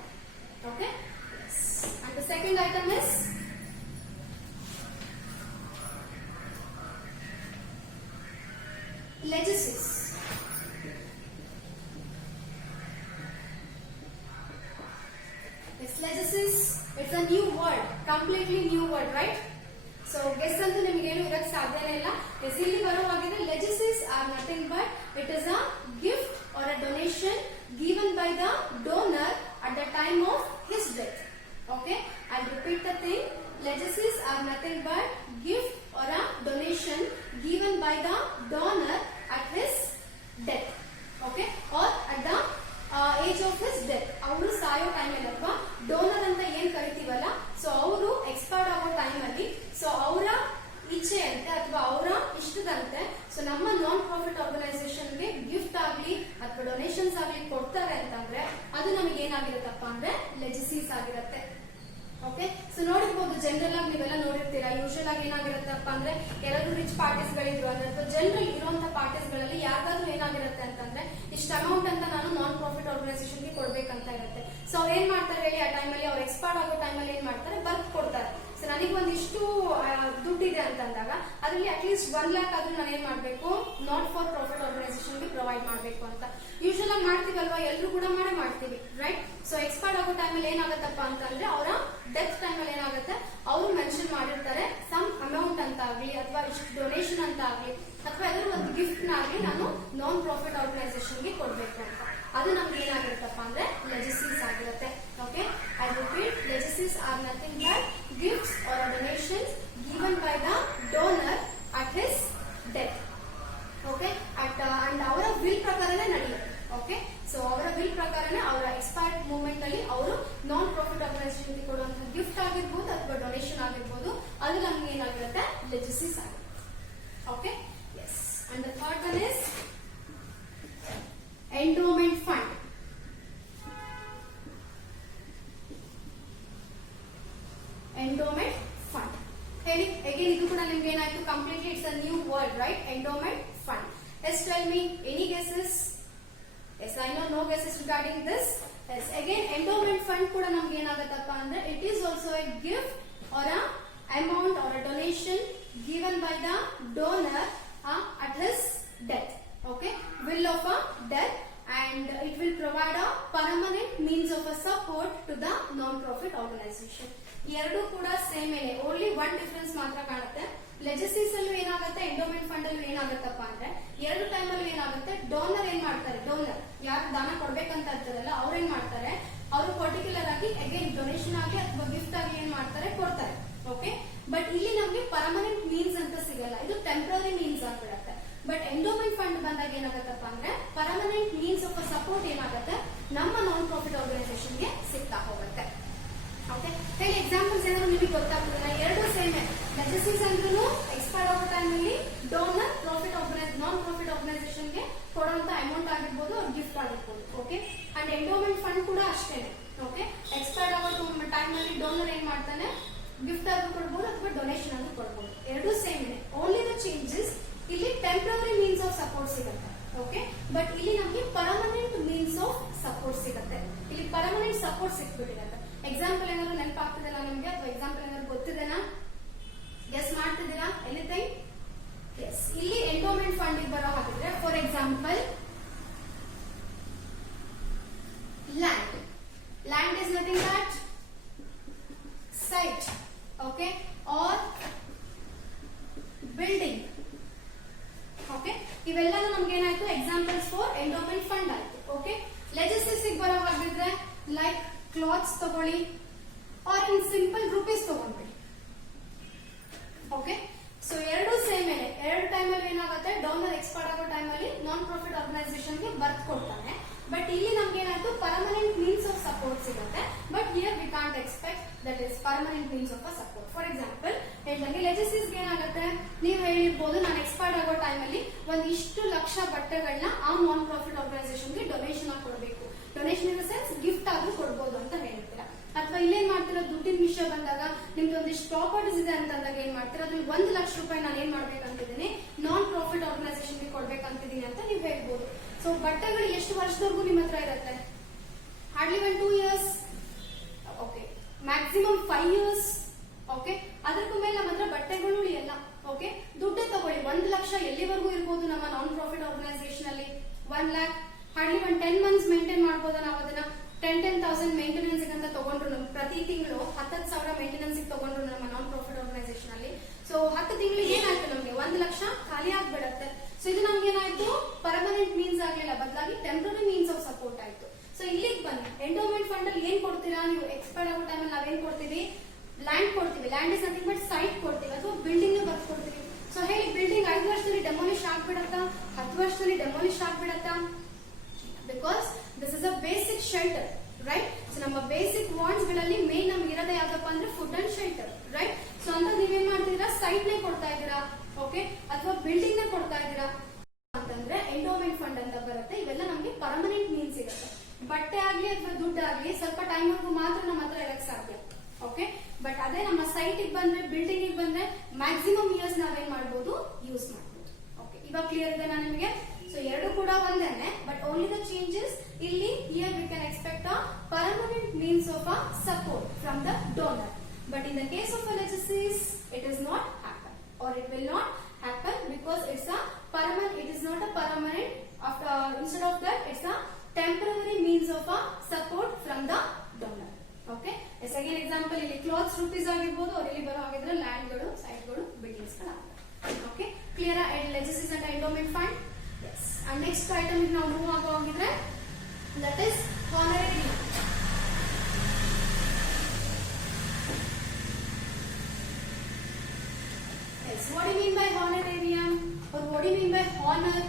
Okay, yes. And the second item is legacies. Yes, legacies. It's a new word, completely new word, right? So guess ಅಂತೂ ನಿಮಗೆ ಏನು ಇರಕ್ಕೆ ಸಾಧ್ಯನೇ ಇಲ್ಲ. S, ಇಲ್ಲಿ ಬರುವಾಗಿದೆ legacies are nothing but it is a gift or a donation given by the donor at the time of his death. Okay, I'll repeat the thing. Legacies are nothing but gift or a donation given by the donor at his death. Okay, or at the age of his death. ಅವರು ಸಾಯೋ time ಅಲ್ಲಿ ಅಥವಾ donor ಅಂತ ಏನ್ ಕರಿತೀವಲ್ಲ, so ಅವರು expired ಆಗೋ time ಅಲ್ಲಿ, ಸೊ ಅವರ ಇಚ್ಛೆ ಅಂತೆ ಅಥವಾ ಅವರ ಇಷ್ಟದಂತೆ ಸೊ ನಮ್ಮ ನಾನ್ ಪ್ರಾಫಿಟ್ ಆರ್ಗನೈಸೇಷನ್ಗೆ ಗಿಫ್ಟ್ ಆಗ್ಲಿ ಅಥವಾ ಡೊನೇಷನ್ಸ್ ಆಗ್ಲಿ ಕೊಡ್ತಾರೆ ಅಂತಂದ್ರೆ ಅದು ನಮಗೆ ಏನಾಗಿರುತ್ತಪ್ಪ ಅಂದ್ರೆ ಲೆಜಸೀಸ್ ಆಗಿರುತ್ತೆ. ಓಕೆ, ಸೊ ನೋಡಿರ್ಬೋದು, ಜನರಲ್ ಆಗಿ ನೀವೆಲ್ಲ ನೋಡಿರ್ತೀರಾ. ಯೂಶಲ್ ಆಗಿ ಏನಾಗಿರುತ್ತಪ್ಪ ಅಂದ್ರೆ ಯಾರಾದ್ರೂ ರಿಚ್ ಪಾರ್ಟೀಸ್ ಗಳಿದ್ರು ಅಂದ್ರೆ ಅಥವಾ ಜನರಲ್ ಇರುವಂತಹ ಪಾರ್ಟೀಸ್ ಗಳಲ್ಲಿ ಯಾರಿಗಾದ್ರೂ ಏನಾಗಿರುತ್ತೆ ಅಂತಂದ್ರೆ ಇಷ್ಟ ಅಮೌಂಟ್ ಅಂತ ನಾನು ನಾನ್ ಪ್ರಾಫಿಟ್ ಆರ್ಗನೈಸೇಷನ್ ಗೆ ಕೊಡ್ಬೇಕಂತ ಇರುತ್ತೆ. ಸೊ ಅವ್ರು ಏನ್ ಮಾಡ್ತಾರೆ ಹೇಳಿ, ಆ ಟೈಮಲ್ಲಿ ಅವ್ರು ಎಕ್ಸ್ಪೈರ್ಡ್ ಆಗೋ ಟೈಮಲ್ಲಿ ಏನ್ ಮಾಡ್ತಾರೆ, ಬರ್ಕ್ ಕೊಡ್ತಾರೆ. ಸೊ ನನಗೆ ಒಂದಿಷ್ಟು ದುಡ್ಡಿದೆ ಅಂತಂದಾಗ ಅದರಲ್ಲಿ ಅಟ್ಲೀಸ್ಟ್ 1 lakh ಆದ್ರೂ ನಾನು ಏನ್ ಮಾಡ್ಬೇಕು, ನಾಟ್ ಫಾರ್ ಪ್ರಾಫಿಟ್ ಆರ್ಗನೈಸೇಷನ್ ಗೆ ಪ್ರೊವೈಡ್ ಮಾಡ್ಬೇಕು ಅಂತ ಯೂಶಲ್ ಆಗಿ ಮಾಡ್ತೀವಲ್ವಾ, ಎಲ್ಲರೂ ಕೂಡ ಮಾಡ್ತೀವಿ, ರೈಟ್? ಸೊ ಎಕ್ಸ್ಪೈರ್ಡ್ ಆಗೋ ಟೈಮಲ್ಲಿ ಏನಾಗತ್ತಪ್ಪ ಅಂತಂದ್ರೆ ಅವರ ಡೆತ್ ಟೈಮ್ ಅಲ್ಲಿ ಏನಾಗುತ್ತೆ, ಅವರು ಮೆನ್ಷನ್ ಮಾಡಿರ್ತಾರೆ ಸಮ್ ಅಮೌಂಟ್ ಅಂತ ಆಗ್ಲಿ ಅಥವಾ ಇಷ್ಟು ಡೊನೇಷನ್ ಅಂತ ಆಗ್ಲಿ ಅಥವಾ ಯಾವ್ದಾದ್ರು ಒಂದು ಗಿಫ್ಟ್ ನ ಆಗ್ಲಿ ನಾನು ನಾನ್ ಪ್ರಾಫಿಟ್ ಆರ್ಗನೈಸೇಷನ್ ಗೆ ಕೊಡ್ಬೇಕು ಅಂತ. ಅದು ನಮ್ಗೆ ಏನಾಗಿರುತ್ತಪ್ಪ ಅಂದ್ರೆ ಲೆಜಸೀಸ್ ಆಗಿರುತ್ತೆ. Okay, I repeat, legacies are nothing but gifts or donations given by the donor at his death. Okay, and ಅವರ ವಿಲ್ ಪ್ರಕಾರನೇ ನಡೆಯುತ್ತೆ. ಓಕೆ, ಸೊ ಅವರ ವಿಲ್ ಪ್ರಕಾರನೇ ಅವರ ಎಕ್ಸ್ಪೈರ್ಡ್ ಮೂವ್ಮೆಂಟ್ ಅಲ್ಲಿ ಅವರು ನಾನ್ ಪ್ರಾಫಿಟ್ ಆರ್ಗನೈಸೇಷನ್ ಕೊಡುವಂತಹ ಗಿಫ್ಟ್ ಆಗಿರ್ಬೋದು ಅಥವಾ ಡೊನೇಷನ್ ಆಗಿರ್ಬೋದು, ಅದು ನಮ್ಗೆ ಏನಾಗಿರುತ್ತೆ, ಲೆಜಸೀಸ್ ಆಗಿರುತ್ತೆ. Okay, yes. And the third one is endowment fund. Endowment fund ಹೇಳಿ ಅಗೇನ್, ಇದು ಕೂಡ ನಿಮ್ಗೆ ಏನಾಯ್ತು, completely it's a new word, right? Endowment fund. Yes, tell me, any guesses? Yes, I know no guesses regarding this. Yes, again endowment fund kuda namge enaguttappa andre it is also a gift or a amount or a donation given by the donor at his death. Okay, will of a death, and it will provide a permanent means of a support to the non-profit organization. ಎರಡು ಕೂಡ same ಏನೆ, only one difference ಮಾತ್ರ ಕಾಣುತ್ತೆ. ಲೆಜಸೀಸ್ ಅಲ್ಲೂ ಏನಾಗುತ್ತೆ, endowment fund ಅಲ್ಲೂ ಏನಾಗುತ್ತಪ್ಪ ಅಂದ್ರೆ ಎರಡು ಟೈಮ್ ಅಲ್ಲೂ ಏನಾಗುತ್ತೆ, ಡೋನರ್ ಏನ್ ಮಾಡ್ತಾರೆ, ಡೋನರ್ ಯಾರು ದಾನ ಕೊಡ್ಬೇಕಂತ ಇರ್ತಾರಲ್ಲ ಅವ್ರು ಏನ್ ಮಾಡ್ತಾರೆ, ಅವರು ಪರ್ಟಿಕ್ಯುಲರ್ ಆಗಿ ಅಗೇನ್ ಡೊನೇಷನ್ ಆಗಿ ಅಥವಾ ಗಿಫ್ಟ್ ಆಗಿ ಏನ್ ಮಾಡ್ತಾರೆ, ಕೊಡ್ತಾರೆ. ಓಕೆ, ಬಟ್ ಇಲ್ಲಿ ನಮ್ಗೆ ಪರ್ಮನೆಂಟ್ ಮೀನ್ಸ್ ಅಂತ ಸಿಗಲ್ಲ, ಇದು ಟೆಂಪರರಿ ಮೀನ್ಸ್ ಆಗ್ಬಿಡತ್ತೆ. ಬಟ್ ಎಂಡೋಮೆಂಟ್ ಫಂಡ್ ಬಂದಾಗ ಏನಾಗತ್ತಪ್ಪ ಅಂದ್ರೆ ಪರ್ಮನೆಂಟ್ ಮೀನ್ಸ್ ಆಫ್ ಸಪೋರ್ಟ್ ಏನಾಗುತ್ತೆ, ನಮ್ಮ ನಾನ್ ಪ್ರಾಫಿಟ್ ಆರ್ಗನೈಸೇಷನ್ ಗೆ ಸಿಗ್ತಾ ಹೋಗುತ್ತೆ. ಓಕೆ, ಹೇಳಿ ಎಕ್ಸಾಂಪಲ್ಸ್ ಏನಾದ್ರು ನಿಮಗೆ ಗೊತ್ತಾಗ್ತದೆ, ಎರಡು ಸೇಮ್. ಲೆಜಸೀಸ್ ಅಂದ್ರೂ ಎಕ್ಸ್ಪೈರ್ ಆಗೋ ಟೈಮ್ ಅಲ್ಲಿ ಡೋನರ್ ನಾನ್ ಪ್ರಾಫಿಟ್ ಆರ್ಗನೈಸೇಷನ್ ಗೆ ಕೊಡುವಂತ ಅಮೌಂಟ್ ಆಗಿರ್ಬೋದು, ಅವ್ರ ಗಿಫ್ಟ್ ಆಗಿರ್ಬೋದು. ಓಕೆ, ಅಂಡ್ ಎಂಡೋಮೆಂಟ್ ಫಂಡ್ ಕೂಡ ಅಷ್ಟೇನೆ. ಓಕೆ, ಎಕ್ಸ್ಪೈರ್ ಆಗೋ ಟೈಮ್ ಅಲ್ಲಿ ಡೋನರ್ ಏನ್ ಮಾಡ್ತಾನೆ, ಗಿಫ್ಟ್ ಆಗಿ ಕೊಡ್ಬೋದು ಅಥವಾ ಡೊನೇಷನ್ ಆಗಿ ಕೊಡ್ಬೋದು. ಎರಡು ಸೇಮ್ ಇದೆ, ಓನ್ಲಿ ದ ಚೇಂಜಸ್ ಇಲ್ಲಿ ಟೆಂಪರರಿ ಮೀನ್ಸ್ ಆಫ್ ಸಪೋರ್ಟ್ ಸಿಗುತ್ತೆ. ಓಕೆ, ಬಟ್ ಇಲ್ಲಿ ನಮಗೆ ಪರ್ಮನೆಂಟ್ ಮೀನ್ಸ್ ಆಫ್ ಸಪೋರ್ಟ್ ಸಿಗುತ್ತೆ. ಇಲ್ಲಿ ಪರ್ಮನೆಂಟ್ ಸಪೋರ್ಟ್ ಸಿಕ್ಬಿಟ್ಟಿರುತ್ತೆ. ಎಕ್ಸಾಂಪಲ್ ಏನಾದ್ರು ನೆನಪಾಗ್ತಿದೆನಾ ನಿಮ್ಗೆ, ಅಥವಾ ಎಕ್ಸಾಂಪಲ್ ಏನಾದ್ರು ಗೊತ್ತಿದೆನಾ, ಗೆಸ್ ಮಾಡ್ತಿದ್ದೀರಾ ಎನಿಥಿಂಗ್? ಎಸ್, ಇಲ್ಲಿ ಎಂಡೋಮೆಂಟ್ ಫಂಡ್ ಬರೋ ಹಾಕಿದ್ರೆ for example land. Land is nothing but site. Okay, or building. Okay, ಇವೆಲ್ಲನೂ ನಮ್ಗೆ ಏನಾಯ್ತು, ಎಕ್ಸಾಂಪಲ್ಸ್ ಫಾರ್ ಎಂಡೋಮೆಂಟ್ ಫಂಡ್ ಆಯ್ತು. ಓಕೆ, ಲೆಜಸ್ಲೇಟಿವ್ ಬರೋ ಹಾಗಿದ್ರೆ ಲೈಕ್ ಕ್ಲಾತ್ಸ್ ತಗೊಳ್ಳಿ, ಆರ್ ಇನ್ ಸಿಂಪಲ್ ರೂಪೀಸ್ ತಗೊಂಡ್ಬಿಡಿ. ಓಕೆ, ಸೊ ಎರಡು ಸೇಮ್ ಇದೆ. ಎರಡು ಟೈಮ್ ಅಲ್ಲಿ ಏನಾಗುತ್ತೆ, ಡೋನರ್ ಎಕ್ಸ್ಪೈರ್ ಆಗೋ ಟೈಮ್ ಅಲ್ಲಿ ನಾನ್ ಪ್ರಾಫಿಟ್ ಆರ್ಗನೈಸೇಷನ್ ಗೆ ಬರ್ತ್ ಕೊಡ್ತಾನೆ. ಬಟ್ ಇಲ್ಲಿ ನಮ್ಗೆ ಏನಾಯ್ತು, ಪರ್ಮನೆಂಟ್ ಮೀನ್ಸ್ ಆಫ್ ಸಪೋರ್ಟ್ ಸಿಗುತ್ತೆ. But here we can't expect that is permanent means of a support. For example ಹೇಳ್ದಂಗೆ ಲೆಜಸೀಸ್ ಏನಾಗುತ್ತೆ, ನೀವು ಹೇಳಿರ್ಬೋದು ನಾನು ಎಕ್ಸ್ಪೈರ್ ಆಗೋ ಟೈಮ್ ಅಲ್ಲಿ ಒಂದಿಷ್ಟು ಲಕ್ಷ ಬಟ್ಟೆಗಳನ್ನ ಆ ನಾನ್ ಪ್ರಾಫಿಟ್ ಆರ್ಗನೈಸೇಷನ್ ಗೆ ಡೊನೇಷನ್ ಆಗಿ ಕೊಡಬೇಕು. Donation in the sense gift ಆದ್ರೂ ಕೊಡ್ಬೋದು ಅಂತ ಹೇಳ್ತೀರಾ. ಅಥವಾ ಇಲ್ಲೇನ್ ಮಾಡ್ತೀರಾ, ದುಡ್ಡಿನ ವಿಷಯ ಬಂದಾಗ ನಿಮ್ಗೆ ಒಂದಿಷ್ಟು ಪ್ರಾಪರ್ಟೀಸ್ ಇದೆ ಅಂತಂದಾಗ ಏನ್ ಮಾಡ್ತೀರಾ, ಅದ್ರಲ್ಲಿ 1 ಲಕ್ಷ ರೂಪಾಯಿ ನಾನು ಏನ್ ಮಾಡ್ಬೇಕಂತಿದ್ದೀನಿ, ನಾನ್ ಪ್ರಾಫಿಟ್ ಆರ್ಗನೈಸೇಷನ್ ಗೆ ಕೊಡ್ಬೇಕಂತಿದ್ದೀನಿ ಅಂತ ನೀವು ಹೇಳ್ಬೋದು. ಸೊ ಬಟ್ಟೆಗಳು ಎಷ್ಟು ವರ್ಷದವರೆಗೂ ನಿಮ್ಮ ಹತ್ರ ಇರುತ್ತೆ, hardly 1-2 years. Okay, maximum 5 years. Okay, ಅದಕ್ಕೂ ಮೇಲೆ ನಮ್ಮ ಹತ್ರ ಬಟ್ಟೆಗಳು ಉಳಿಯಲ್ಲ. ಓಕೆ, ದುಡ್ಡೇ ತಗೊಳ್ಳಿ, 1 ಲಕ್ಷ ಎಲ್ಲಿವರೆಗೂ ಇರ್ಬೋದು ನಮ್ಮ ನಾನ್ ಪ್ರಾಫಿಟ್ ಆರ್ಗನೈಸೇಷನ್ ಅಲ್ಲಿ. 1 ಲ್ಯಾಕ್ ಹಾರ್ಡ್ಲಿ 10 ಮಂತ್ಸ್ ಮೇಂಟೈನ್ ಮಾಡ್ಬೋದಾ ನಾವು ಅದನ್ನ. 10,000 ಮೇಂಟೆನೆನ್ಸ್ ಅಂತ ತಗೊಂಡ್ರು, ಪ್ರತಿ ತಿಂಗಳು 10,000 ಮೇಂಟೆನೆನ್ಸ್ ತಗೊಂಡ್ರು ನಮ್ಮ ನಾನ್ ಪ್ರಾಫಿಟ್ ಆರ್ಗನೈಸೇಷನ್ ಅಲ್ಲಿ. ಸೊ 10 ತಿಂಗಳಿಗೆ ಏನಾಯ್ತು, ನಮ್ಗೆ 1 ಲಕ್ಷ ಖಾಲಿ ಆಗ್ಬಿಡತ್ತೆ. ಸೊ ಇದು ನಮ್ಗೆ ಏನಾಯ್ತು, ಪರ್ಮನೆಂಟ್ ಮೀನ್ಸ್ ಆಗ್ಲಿಲ್ಲ, ಬದಲಾಗಿ ಟೆಂಪರರಿ ಮೀನ್ಸ್ ಆಫ್ ಸಪೋರ್ಟ್ ಆಯ್ತು. ಸೊ ಇಲ್ಲಿಗೆ ಬನ್ನಿ, ಎಂಡೋಮೆಂಟ್ ಫಂಡ್ ಅಲ್ಲಿ ಏನ್ ಕೊಡ್ತೀರಾ ನೀವು, ಎಕ್ಸ್ಪೈರ್ ಆಗೋ ಟೈಮ್ ಅಲ್ಲಿ ನಾವೇನ್ ಕೊಡ್ತೀವಿ, ಲ್ಯಾಂಡ್ ಕೊಡ್ತೀವಿ. Land is nothing but site ಕೊಡ್ತೀವಿ, ಅಥವಾ ಬಿಲ್ಡಿಂಗ್ ಬರ್ಕೊಡ್ತೀವಿ. ಸೊ ಹೇಳಿ, ಬಿಲ್ಡಿಂಗ್ 5 ವರ್ಷದಲ್ಲಿ ಡೆಮಾಲಿಷ್ ಆಗ್ಬಿಡತ್ತಾ, 10 ವರ್ಷದಲ್ಲಿ ಡೆಮಾಲಿಷ್ ಆಗ್ಬಿಡತ್ತಾ? Because this is a basic shelter, right? So ನಮ್ಮ ಬೇಸಿಕ್ ವಾಂಟ್ಸ್ ಗಳಲ್ಲಿ ಮೇನ್ ನಮ್ಗೆ ಇರೋದೇ ಯಾವ್ದಪ್ಪ ಅಂದ್ರೆ food and shelter, right? So ಅಂತ ನೀವೇನ್ ಮಾಡ್ತಿದ್ದೀರಾ, ಸೈಟ್ ನೇ ಕೊಡ್ತಾ ಇದ್ದೀರಾ. ಓಕೆ, ಅಥವಾ ಬಿಲ್ಡಿಂಗ್ ನ ಕೊಡ್ತಾ ಇದ್ದೀರಾ ಅಂತಂದ್ರೆ ಎಂಡೋಮೆಂಟ್ ಫಂಡ್ ಅಂತ ಬರುತ್ತೆ. ಇವೆಲ್ಲ ನಮ್ಗೆ ಪರ್ಮನೆಂಟ್ ಮೀನ್ಸ್ ಇರುತ್ತೆ. ಬಟ್ಟೆ ಆಗ್ಲಿ ಅಥವಾ ದುಡ್ಡು ಆಗ್ಲಿ ಸ್ವಲ್ಪ ಟೈಮ್ ವರ್ಗು ಮಾತ್ರ ನಮ್ಮ ಹತ್ರ ಇರಕ್ ಸಾಧ್ಯ. ಓಕೆ, ಬಟ್ ಅದೇ ನಮ್ಮ ಸೈಟ್ ಬಂದ್ರೆ, ಬಿಲ್ಡಿಂಗ್ ಬಂದ್ರೆ ಮ್ಯಾಕ್ಸಿಮಮ್ ಇಯರ್ಸ್ ನಾವೇನ್ ಮಾಡ್ಬೋದು, ಯೂಸ್ ಮಾಡ್ಬೋದು. ಓಕೆ, ಇವಾಗ ಕ್ಲಿಯರ್ ಇದೆ ನಾ ನಿಮಗೆ? ಸೊ ಎರಡು ಕೂಡ ಒಂದೇನೆ, ಬಟ್ ಓನ್ಲಿ ದ ಚೇಂಜಸ್ ಇಲ್ಲಿ here we can expect a permanent means of a support from the donor. But in the case of LHSs, it is not happen, or it will not happen because it's a permanent. It is not a permanent. After instead of that, it's a temporary means of a support from the donor. Okay. Yes, again example ಇಲ್ಲಿ clothes rupees ಆಗಿರಬಹುದು, or ಇಲ್ಲಿ ಬರೋ ಹಾಗಿದ್ರೆ land ಗಳು, site ಗಳು, buildings ಗಳು ಆಗುತ್ತೆ. Okay. Clear? LHSs and endowment fund. Yes. And next item ಈಗ ನಾವು ಮೂವ್ ಆಗೋ ಹಾಗಿದ್ರೆ that is honorarium. Yes. What do you mean by honorarium? Or what do you mean by honor?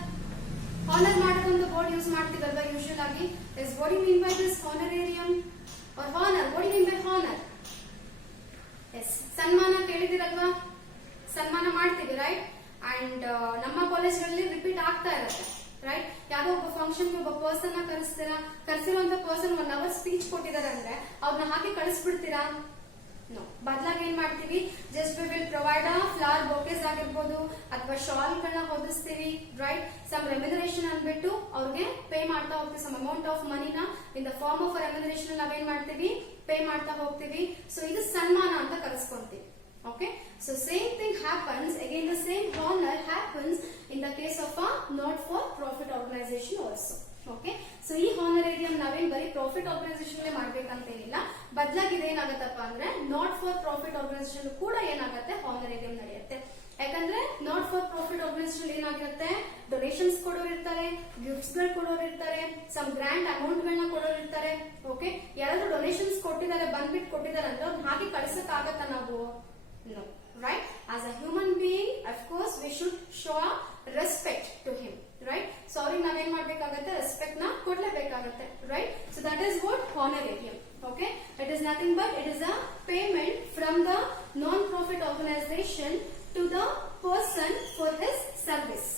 Honor ಮಾಡೋದೊಂದು word use ಮಾಡ್ತೀವಲ್ವಾ usual ಆಗಿ. Yes. What do you mean by this honorarium? Or honor? What do you mean by honor? Yes. ಸನ್ಮಾನ ಕೇಳಿದಿರಲ್ವಾ? ಸನ್ಮಾನ ಮಾಡ್ತೀವಿ, right? And ನಮ್ಮ ಕಾಲೇಜ್ಗಳಲ್ಲಿ repeat ಆಗ್ತಾ ಇರುತ್ತೆ. Right. ಯಾವ್ದೋ ಒಬ್ಬ ಫಂಕ್ಷನ್ ಒಬ್ಬ ಪರ್ಸನ್ ನ ಕರೆಸ್ತೀರಾ, ಕರೆಸಿರುವಂತ ಪರ್ಸನ್ 1 hour ಸ್ಪೀಚ್ ಕೊಟ್ಟಿದ್ದಾರೆ ಅಂದ್ರೆ ಅವ್ರನ್ನ ಹಾಕಿ ಕಳಿಸ್ಬಿಡ್ತೀರಾ? ನೋ. ಬದಲಾಗಿ ಏನ್ ಮಾಡ್ತೀವಿ, just we will provide a flower bouquets ಆಗಿರ್ಬೋದು ಅಥವಾ ಶಾಲ್ ಗಳನ್ನ ಹೊದಿಸ್ತೀವಿ, ರೈಟ್. ಸಮ್ ರೆಮ್ಯುನರೇಷನ್ ಅಂದ್ಬಿಟ್ಟು ಅವ್ರಿಗೆ ಪೇ ಮಾಡ್ತಾ ಹೋಗ್ತೀವಿ. ಸಮ್ ಅಮೌಂಟ್ ಆಫ್ ಮನಿನ in the form of remuneration ನಾವೇನ್ ಮಾಡ್ತೀವಿ, ಪೇ ಮಾಡ್ತಾ ಹೋಗ್ತೀವಿ. ಸೊ ಇದು ಸನ್ಮಾನ ಅಂತ ಕರೆಸ್ಕೊಂತೀವಿ. Okay, so same thing happens again, the same honor happens in the case of a not for profit organization also. Okay, so ಈ honorarium ನಾವೇನ್ ಬರೀ ಪ್ರಾಫಿಟ್ ಆರ್ಗನೈಸೇಷನ್ ಗೆ ಮಾಡ್ಬೇಕಂತ ಏನಿಲ್ಲ, ಬದಲಾಗಿ ಇದೇನಾಗತ್ತಪ್ಪ ಅಂದ್ರೆ ನಾಟ್ ಫಾರ್ ಪ್ರಾಫಿಟ್ ಆರ್ಗನೈಸೇಷನ್ ಕೂಡ ಏನಾಗುತ್ತೆ, honorarium ನಡೆಯುತ್ತೆ. ಯಾಕಂದ್ರೆ ನಾಟ್ ಫಾರ್ ಪ್ರಾಫಿಟ್ ಆರ್ಗನೈಸೇಷನ್ ಏನಾಗಿರುತ್ತೆ, ಡೊನೇಷನ್ಸ್ ಕೊಡೋರು ಇರ್ತಾರೆ, ಗಿಫ್ಟ್ಸ್ ಗಳು ಕೊಡೋರು ಇರ್ತಾರೆ, ಸಮ್ ಗ್ರ್ಯಾಂಡ್ ಅಮೌಂಟ್ ಗಳನ್ನ ಕೊಡೋರು ಇರ್ತಾರೆ. ಓಕೆ, ಯಾರಾದ್ರೂ ಡೊನೇಷನ್ಸ್ ಕೊಟ್ಟಿದ್ದಾರೆ ಬಂದ್ಬಿಟ್ಟು ಕೊಟ್ಟಿದ್ದಾರೆ ಅಂದ್ರೆ ಅವ್ರನ್ನ ಹಾಗೆ ಕಳ್ಸಕ್ ಆಗತ್ತ ನಾವು? No, right? As a human being, of course, we should show respect to him, right? So, ಅವ್ರಿಗೆ ನಾವೇನ್ ಮಾಡ್ಬೇಕಾಗತ್ತೆ, ರೆಸ್ಪೆಕ್ಟ್ ನ ಕೊಡ್ಲೇಬೇಕಾಗತ್ತೆ, right? So that is what honorarium. Okay, it is nothing but it is a payment from the non-profit organization to the person for his service.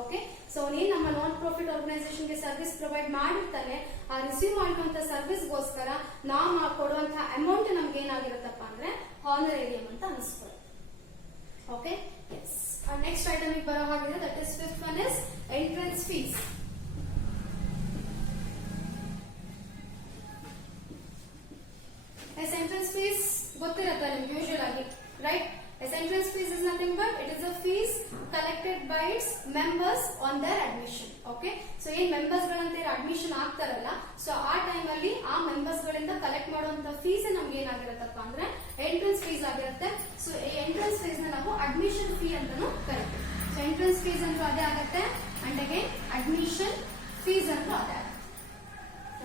Okay, so ನೀನ್ ನಮ್ಮ non profit organisation ಗೆ service provide ಮಾಡಿರ್ತಾನೆ, ಆ receive ಮಾಡುವಂತ service ಗೋಸ್ಕರ ನಾವು ಕೊಡುವಂತ amount ನಮ್ಗೆ ಏನಾಗಿರುತ್ತಪ್ಪ ಅಂದ್ರೆ honorarium ಅಂತ ಅನಿಸ್ಕೊಳ್ಳಿ. Okay, yes. ನೆಕ್ಸ್ಟ್ ಐಟಮ್ ಬರೋ ಹಾಗಿದೆ, that is fifth one is entrance fees. Yes, entrance fees ಗೊತ್ತಿರತ್ತೆ ನಿಮ್ಗೆ ಯೂಶುವಲ್ ಆಗಿ, right? As entrance fees is nothing but it is a fees collected by its members on their admission. Okay, so ಏನ್ members ಗಳಂತ admission ಆಗ್ತಾರಲ್ಲ, so ಆ time ಅಲ್ಲಿ ಆ members ಗಳಿಂದ collect ಮಾಡುವಂತ fees ನಮ್ಗೆ ಏನಾಗಿರತ್ತಪ್ಪ ಅಂದ್ರೆ ಎಂಟ್ರೆನ್ಸ್ ಫೀಸ್ ಆಗಿರುತ್ತೆ. ಸೊ ಈ ಎಂಟ್ರೆನ್ಸ್ ಫೀಸ್ ನ ನಾವು ಅಡ್ಮಿಷನ್ ಫೀ ಅಂತಾನು ಕರಿತೀವಿ. ಸೊ ಎಂಟ್ರೆನ್ಸ್ ಫೀಸ್ ಅಂತೂ ಅದೇ ಆಗುತ್ತೆ, ಅಂಡ್ ಅಗೇನ್ ಅಡ್ಮಿಷನ್ ಫೀಸ್ ಅಂತೂ ಅದೇ ಆಗುತ್ತೆ.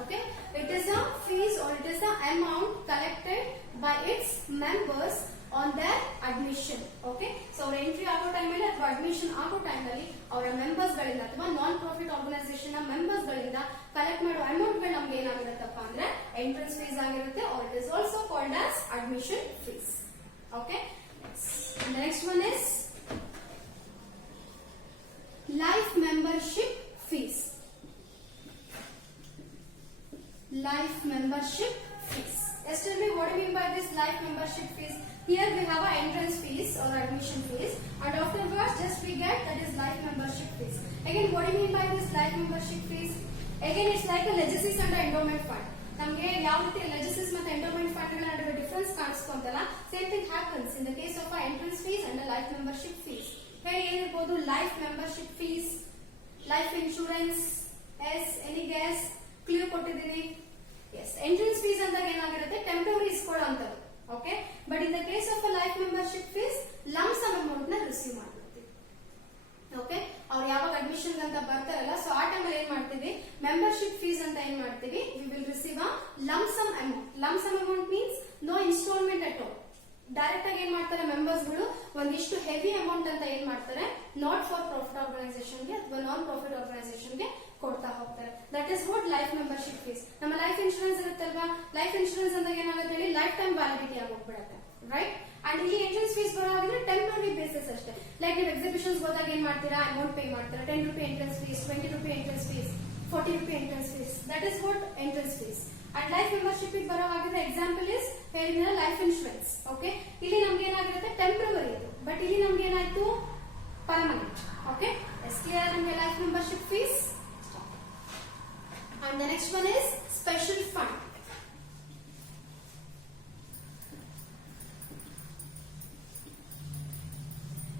Okay, it is a fees or it is a amount collected by its members on their admission. Okay, so our entry ಆಗೋ ಟೈಮ್ ಅಲ್ಲಿ ಅಥವಾ ಅಡ್ಮಿಷನ್ ಆಗೋ ಟೈಮ್ ಅಲ್ಲಿ ಅವರ ಮೆಂಬರ್ಸ್ ಗಳಿಂದ ಅಥವಾ ನಾನ್ ಪ್ರಾಫಿಟ್ ಆರ್ಗನೈಸೇಷನ್ ನ ಮೆಂಬರ್ಸ್ ಗಳಿಂದ ಕಲೆಕ್ಟ್ ಮಾಡೋ ಅಮೌಂಟ್ ಗಳು ನಮ್ಗೆ ಏನಾಗಿರುತ್ತಪ್ಪ ಅಂದ್ರೆ ಎಂಟ್ರೆನ್ಸ್ ಫೀಸ್ ಆಗಿರುತ್ತೆ, or it is also called as admission fees. Okay, and the next one is life membership fees. Life membership fees. Yes, tell me what do you mean by this life membership fees? Here we have a entrance fees or admission fees, and afterwards just we get that is life membership fees. Again, what do you mean by this life membership fees? Again, it's like a legacies and endowment fund. ನಮಗೆ ಯಾವ ರೀತಿ ಲೆಜಿಸಿಸ್ ಮತ್ತೆ endowment fund ಗಳ ನಡುವೆ difference ಕಾಣಿಸ್ಕೊಂತಲ್ಲ, same thing happens in the case of entrance fees and life membership fees. ಹೇಳಿ ಏನಿರ್ಬೋದು? Life membership fees, life insurance. Yes, any guess? Clear ಕೊಟ್ಟಿದ್ದೀವಿ. ಎಸ್, ಎಂಟ್ರೆನ್ಸ್ ಫೀಸ್ ಅಂದಾಗ ಏನಾಗಿರುತ್ತೆ, ಟೆಂಪರರಿ ಇಸ್ಕೊಳ್ಳೋ ಅಂತದ್ದು. Okay, but in the case of life membership fees lump sum amount ನ receive ಮಾಡ್ಬಿಡ್ತೀವಿ. Okay, ಅವ್ರು ಯಾವಾಗ ಅಡ್ಮಿಷನ್ ಅಂತ ಬರ್ತಾರಲ್ಲ, ಸೊ ಆ ಟೈಮ್ ಅಲ್ಲಿ ಏನ್ ಮಾಡ್ತೀವಿ, ಮೆಂಬರ್ಶಿಪ್ ಫೀಸ್ ಅಂತ ಏನ್ ಮಾಡ್ತೀವಿ, we will receive a lump sum amount. Lump sum amount means no instalment at all. Direct ಆಗಿ ಏನ್ ಮಾಡ್ತಾರೆ ಮೆಂಬರ್ಸ್ ಗಳು, ಒಂದಿಷ್ಟು ಹೆವಿ ಅಮೌಂಟ್ ಅಂತ ಏನ್ ಮಾಡ್ತಾರೆ, ನಾಟ್ ಫಾರ್ ಪ್ರಾಫಿಟ್ ಆರ್ಗನೈಸೇಷನ್ ಗೆ ಅಥವಾ ನಾನ್ ಪ್ರಾಫಿಟ್ ಆರ್ಗನೈಸೇಷನ್ ಗೆ ಕೊಡ್ತಾ ಹೋಗ್ತಾರೆ. That is what life membership fees. ನಮ್ಮ ಲೈಫ್ ಇನ್ಶೂರೆನ್ಸ್ ಇರುತ್ತಲ್ವಾ, ಲೈಫ್ ಇನ್ಶೂರೆನ್ಸ್ ಅಂದಾಗ ಏನಾಗುತ್ತೆ ಹೇಳಿ, ಲೈಫ್ ಟೈಮ್ ವ್ಯಾಲಿಡಿಟಿ ಆಗೋಗ್ಬಿಡುತ್ತೆ, ರೈಟ್? ಅಂಡ್ ಇಲ್ಲಿ ಎಂಟ್ರೆನ್ಸ್ ಫೀಸ್ ಬರೋ ಹಾಗಿದ್ರೆ ಟೆಂಪರರಿ ಬೇಸಿಸ್ ಅಷ್ಟೇ. ಲೈಕ್ ನೀವು ಎಕ್ಸಿಬಿಷನ್ಸ್ ಹೋದಾಗ ಏನ್ ಮಾಡ್ತೀರಾ, ಅಮೌಂಟ್ ಪೇ ಮಾಡ್ತೀರಾ, 10 rupee entrance fees, 20 rupee entrance fees, 40 rupee entrance fees. That is what entrance fees. And life membership ಬರೋ ಹಾಗಿದ್ರೆ ಎಕ್ಸಾಂಪಲ್ ಇಸ್ ಹೇಳಿದ್ರೆ ಲೈಫ್ ಇನ್ಶೂರೆನ್ಸ್. ಓಕೆ, ಇಲ್ಲಿ ನಮ್ಗೆ ಏನಾಗಿರುತ್ತೆ, ಟೆಂಪರರಿ ಇದು, ಬಟ್ ಇಲ್ಲಿ ನಮ್ಗೆ ಏನಾಯ್ತು, ಪರ್ಮನೆಂಟ್. ಓಕೆ, ಎಸ್, ಕ್ಲಿಯರ್ ನಮ್ಗೆ life membership fees. And the next one is special fund.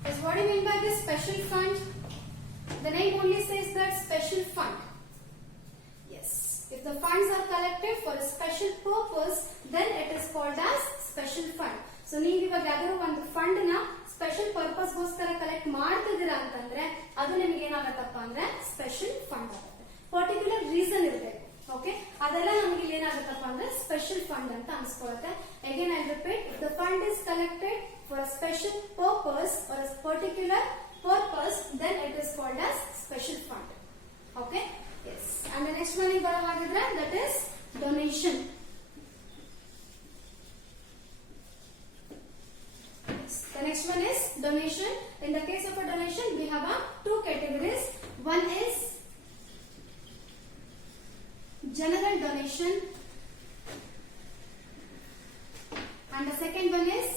Yes, what do you mean by this special fund? The name only says that special fund. Yes, if the funds are collected for a special purpose, then it is called as special fund. So ನೀವು ಇವಾಗ ಯಾವ್ದಾದ್ರು ಒಂದು fund ನ special purpose ಗೋಸ್ಕರ collect ಮಾಡ್ತಿದ್ದೀರಾ ಅಂತಂದ್ರೆ ಅದು ನಿಮಗೆ ಏನಾಗತ್ತಪ್ಪ ಅಂದ್ರೆ ಸ್ಪೆಷಲ್ ಫಂಡ್ ಆಗುತ್ತೆ. ಪರ್ಟಿಕ್ಯುಲರ್ ರೀಸನ್ ಇರಬೇಕು. ಓಕೆ, ಅದೆಲ್ಲ ನಮ್ಗೆ ಇಲ್ಲಿ ಏನಾಗುತ್ತಪ್ಪ ಅಂದ್ರೆ ಸ್ಪೆಷಲ್ ಫಂಡ್ ಅಂತ ಅನ್ಸ್ಕೊಳ್ಳುತ್ತೆ. Again I repeat, if the fund is collected for a special purpose or a particular purpose, then it is called as special fund. Okay, yes. And next one ಬರೋ ಹಾಗಿದ್ರೆ that is donation. The next one is donation. In the case of a donation, we have two categories. One is general donation, and the second one is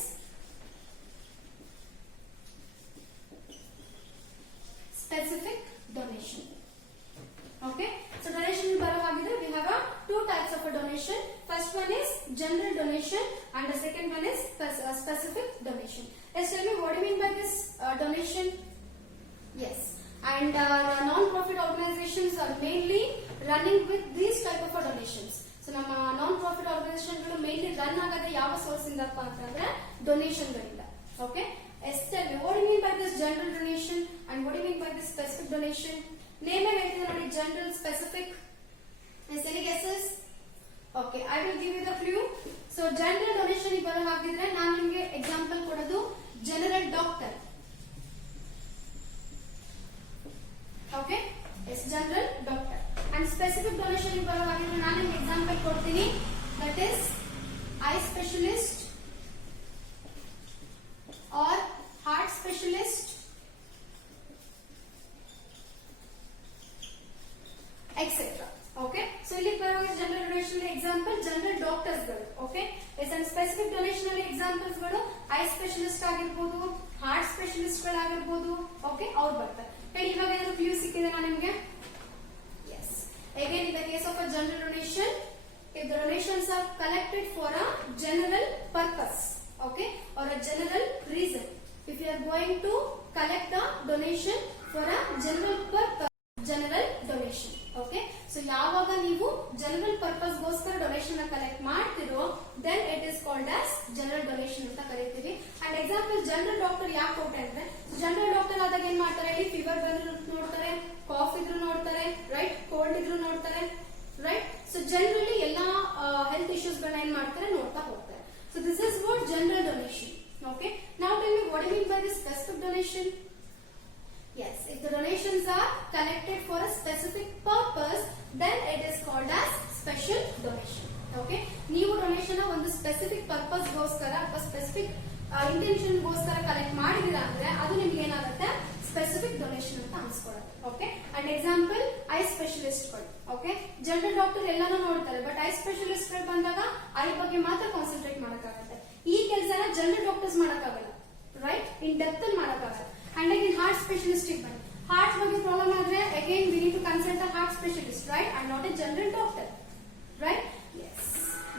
specific donation. Okay, so donation barahavagidre we have two types of a donation. First one is general donation and the second one is specific donation. Yes, tell me what do you mean by this donation? Yes, and non-profit organizations are mainly running with these type of donations. So ನಮ್ಮ non-profit organizations mainly run ಆಗದೆ ಯಾವ source ಇಂದಪ್ಪ ಅಂತಂದ್ರೆ donation ಗಳಿಂದ. Okay, yes, tell me what do you mean by this general donation and what do you mean by this specific donation? Name ಹೇಳ್ತಿದ್ರೆ ನೋಡಿ, general, specific. Yes, any guesses? Okay, I will give you the clue. So general donation ಗೆ ಬರೋ ಹಾಗಿದ್ರೆ ನಾನು ನಿಮಗೆ example ಕೊಡೋದು general doctor. Okay, yes, general doctor. And specific donation ಗೆ ಬರೋ ಹಾಗಿದ್ರೆ ನಾನು ನಿಮಗೆ ಎಕ್ಸಾಂಪಲ್ ಕೊಡ್ತೀನಿ, that is eye specialist or heart specialist, etc. Okay, so ಇಲ್ಲಿ ಬರೋ general donation example general doctors ಗಳು. Okay, yes and specific donation ಅಲ್ಲಿ ಎಕ್ಸಾಂಪಲ್ಸ್ ಗಳು ಐ ಸ್ಪೆಷಲಿಸ್ಟ್ ಆಗಿರಬಹುದು, ಹಾರ್ಟ್ ಸ್ಪೆಷಲಿಸ್ಟ್ ಗಳಾಗಿರಬಹುದು. ಓಕೆ, ಅವ್ರು ಬರ್ತಾರೆ. ಹೇಳಿ, ಇವಾಗ ಏನಾದ್ರು ಕ್ಲೂ ಸಿಕ್ಕಿದೆ ನಾನು ನಿಮಗೆ? Yes, again in the case of a general donation, if the donations are collected for a general purpose, okay, or a general reason, if you are going to collect the donation for a general purpose, general donation. Okay, so ಯಾವಾಗ ನೀವು general purpose ಗೋಸ್ಕರ donation collect ಮಾಡ್ತಿರೋ then it is called as general donation ಅಂತ ಕರೀತೀವಿ. And example general doctor ಯಾಕೆ ಕೊಟ್ಟೆ ಅಂದ್ರೆ, general doctor ಆದಾಗ ಏನ್ ಮಾಡ್ತಾರೆ, ಇಲ್ಲಿ ಫೀವರ್ ಬಂದ್ರು ನೋಡ್ತಾರೆ, ಕಾಫ್ ಇದ್ರು ನೋಡ್ತಾರೆ, ರೈಟ್, ಕೋಲ್ಡ್ ಇದ್ರು ನೋಡ್ತಾರೆ, ರೈಟ್. ಸೊ ಜನರಲಿ ಎಲ್ಲಾ ಹೆಲ್ತ್ ಇಶ್ಯೂಸ್ ಗಳನ್ನ ಏನ್ ಮಾಡ್ತಾರೆ, ನೋಡ್ತಾ ಹೋಗ್ತಾರೆ. So this is what general donation. Okay, now tell me what you mean by this specific donation? Yes, if the donations are collected for a specific purpose, then it is called as special donation. Okay, ನೀವು donation ಒಂದು specific purpose ಗೋಸ್ಕರ ಅಥವಾ specific intention ಗೋಸ್ಕರ collect ಮಾಡಿದಿರಾ ಅಂದ್ರೆ ಅದು ನಿಮ್ಗೆ ಏನಾಗುತ್ತೆ, ಸ್ಪೆಸಿಫಿಕ್ ಡೊನೇಷನ್ ಅಂತ ಅನ್ಸ್ಕೊಳ್ಳುತ್ತೆ. Okay, and example eye specialist ಗಳು. ಓಕೆ, ಜನರಲ್ ಡಾಕ್ಟರ್ ಎಲ್ಲಾನು ನೋಡ್ತಾರೆ, ಬಟ್ ಐ ಸ್ಪೆಷಲಿಸ್ಟ್ ಗಳು ಬಂದಾಗ ಐ ಬಗ್ಗೆ ಮಾತ್ರ ಕಾನ್ಸಂಟ್ರೇಟ್ ಮಾಡಕ್ಕಾಗುತ್ತೆ. ಈ ಕೆಲಸನ ಜನರಲ್ ಡಾಕ್ಟರ್ಸ್ ಮಾಡಕ್ಕಾಗಲ್ಲ, ರೈಟ್, ಇನ್ ಡೆಪ್ತ್ ಅಲ್ಲಿ ಮಾಡಕ್ಕಾಗಲ್ಲ. And again heart specialist bani, heart ಬಗ್ಗೆ ಪ್ರಾಬ್ಲಮ್ ಆದ್ರೆ again we need to consult a heart specialist, right, and not a general doctor, right? Yes,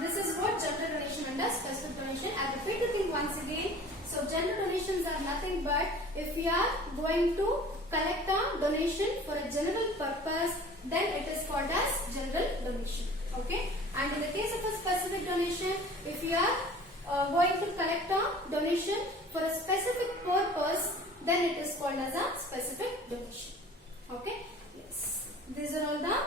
this is what general donation and specific donation. I repeat the thing once again. So general donations are nothing but if we are going to collect a donation for a general purpose, then it is called as general donation. Okay, and in the case of a specific donation, if we are going to collect a donation for a specific purpose, then it is called as a specific donation. Okay, yes, these are all the